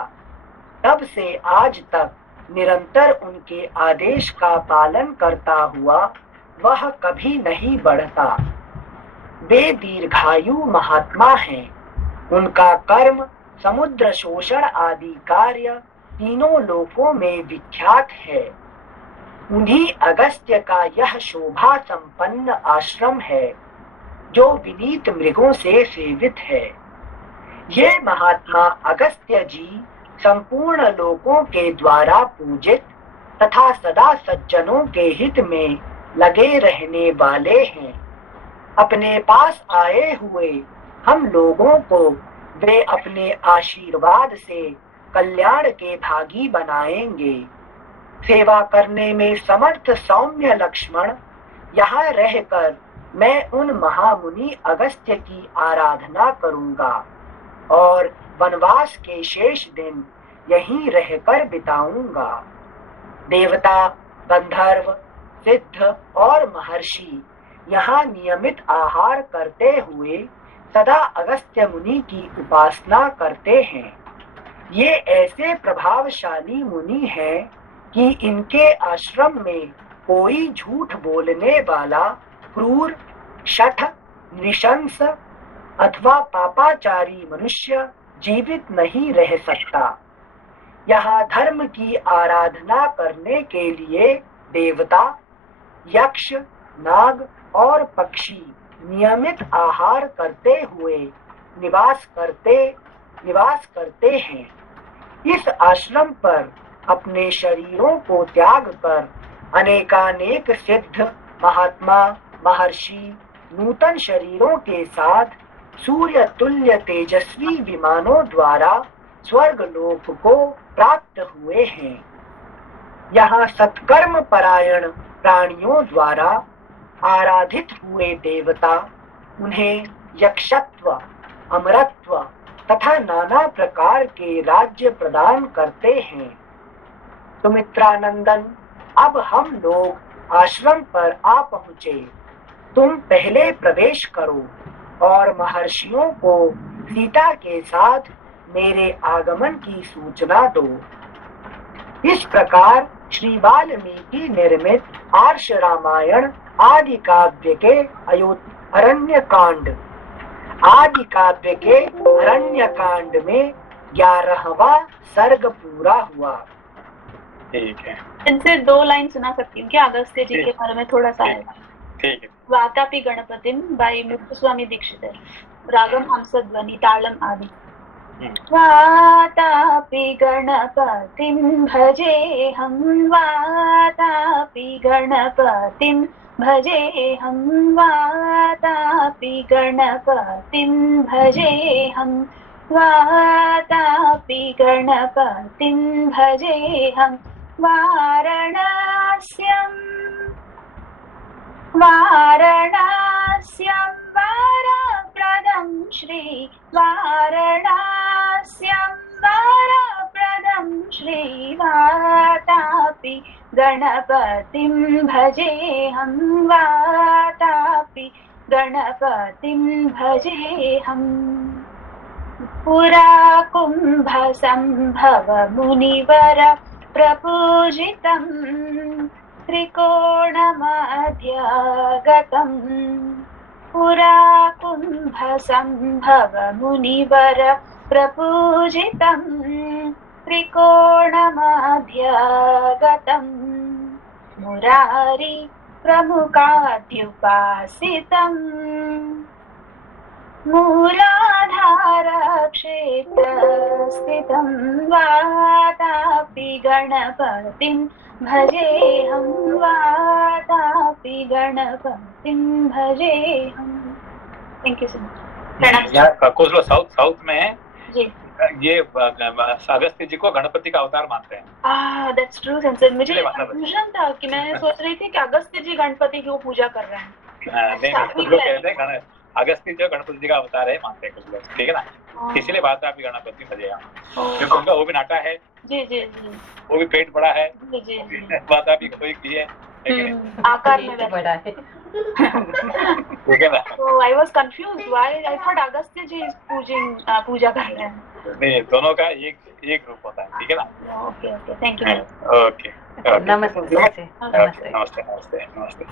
तब से आज तक निरंतर उनके आदेश का पालन करता हुआ वह कभी नहीं बढ़ता। वे दीर्घायु महात्मा हैं। उनका कर्म समुद्र शोषण आदि कार्य तीनों लोकों में विख्यात है। उन्हीं अगस्त्य का यह शोभा संपन्न आश्रम है जो विनीत मृगों से सेवित है। ये महात्मा अगस्त्य जी संपूर्ण लोकों के द्वारा पूजित तथा सदा सज्जनों के हित में लगे रहने वाले हैं। अपने पास आए हुए हम लोगों को वे अपने आशीर्वाद से कल्याण के भागी बनाएंगे। सेवा करने में समर्थ सौम्य लक्ष्मण यहाँ रहकर मैं उन महामुनि अगस्त्य की आराधना करूंगा और वनवास के शेष दिन यहीं रहकर बिताऊंगा। देवता, गंधर्व, सिद्ध और महर्षि यहाँ नियमित आहार करते हुए सदा अगस्त्य मुनि की उपासना करते हैं। ये ऐसे प्रभावशाली मुनि हैं कि इनके आश्रम में कोई झूठ बोलने वाला, क्रूर, शठ, नृशंस अथवा पापाचारी मनुष्य जीवित नहीं रह सकता। यहाँ धर्म की आराधना करने के लिए देवता, यक्ष, नाग और पक्षी नियमित आहार करते हुए निवास करते हैं। इस आश्रम पर अपने शरीरों को त्याग कर अनेकानेक सिद्ध, महात्मा, महर्षि नूतन शरीरों के साथ सूर्य तुल्य तेजस्वी विमानों द्वारा स्वर्ग लोक को प्राप्त हुए हैं। यहाँ सत्कर्म परायण प्राणियों द्वारा आराधित हुए देवता उन्हें यक्षत्व, अमरत्व तथा नाना प्रकार के राज्य प्रदान करते हैं। सुमित्रानंदन, अब हम लोग आश्रम पर आ पहुँचे। तुम पहले प्रवेश करो और महर्षियों को सीता के साथ मेरे आगमन की सूचना दो। इस प्रकार श्री वाल्मीकि निर्मित आर्ष रामायण आदि काव्य के अरण्य कांड में 11वां सर्ग पूरा हुआ। ठीक है। इनसे 2 लाइन सुना सकती हूँ क्या अगस्त्य जी के बारे में थोड़ा सा? ठीक है। वातापि गणपतिम बाई मुक्तस्वामी दीक्षित, रागम हंसध्वनि तालम आदि। वातापि गणपतिं भजेऽहं वातापि गणपतिं भजेऽहं वातापि गणपतिं भजेऽहं वातापि गणपतिं भजेऽहं वाराणास्यां वरप्रदं श्री वाराणास्यां वरप्रदं श्री वातापि गणपतिं भजेऽहं वातापि गणपतिं भजेऽहम् पुरा कुम्भसम्भव मुनिवर प्रपूजितं त्रिकोणमध्यागतम् पुरा कुम्भसम्भव मुनिवर प्रपूजितं त्रिकोणमध्यागतम् मुरारी प्रमुखाद्युपासितम् मूलाधार क्षेत्रस्थितं वातापि गणपतिं भजेऽहं वातापि गणपतिं भजेऽहं। Thank you so much. कोसलो साउथ में जी ये अगस्त्य जी को गणपति का अवतार मानते हैं। That's true sensor. मुझे इसलिए मतलब कंफ्यूजन था कि मैं सोच रही थी कि अगस्त्य जी गणपति क्यों पूजा कर रहे हैं। नहीं कुछ लोग कहते हैं अगस्त्य जो गणपति जी का अवतार है मानते हैं कुछ लोग, ठीक है ना। इसलिए वातापि गणपति भजेऽहं, क्योंकि उनका वो भी नाटा है। जी जी जी वो भी पेट बड़ा है। जी जी जी वातापि कोई की है आकार में बड़ा है। ठीक है ना। तो I was confused why I thought Agastya ji is पूजा कर रहे हैं। नहीं, दोनों का एक रूप होता है, ठीक है ना। Okay okay thank you. Okay नमस्ते। नमस्ते नमस्ते नमस्ते।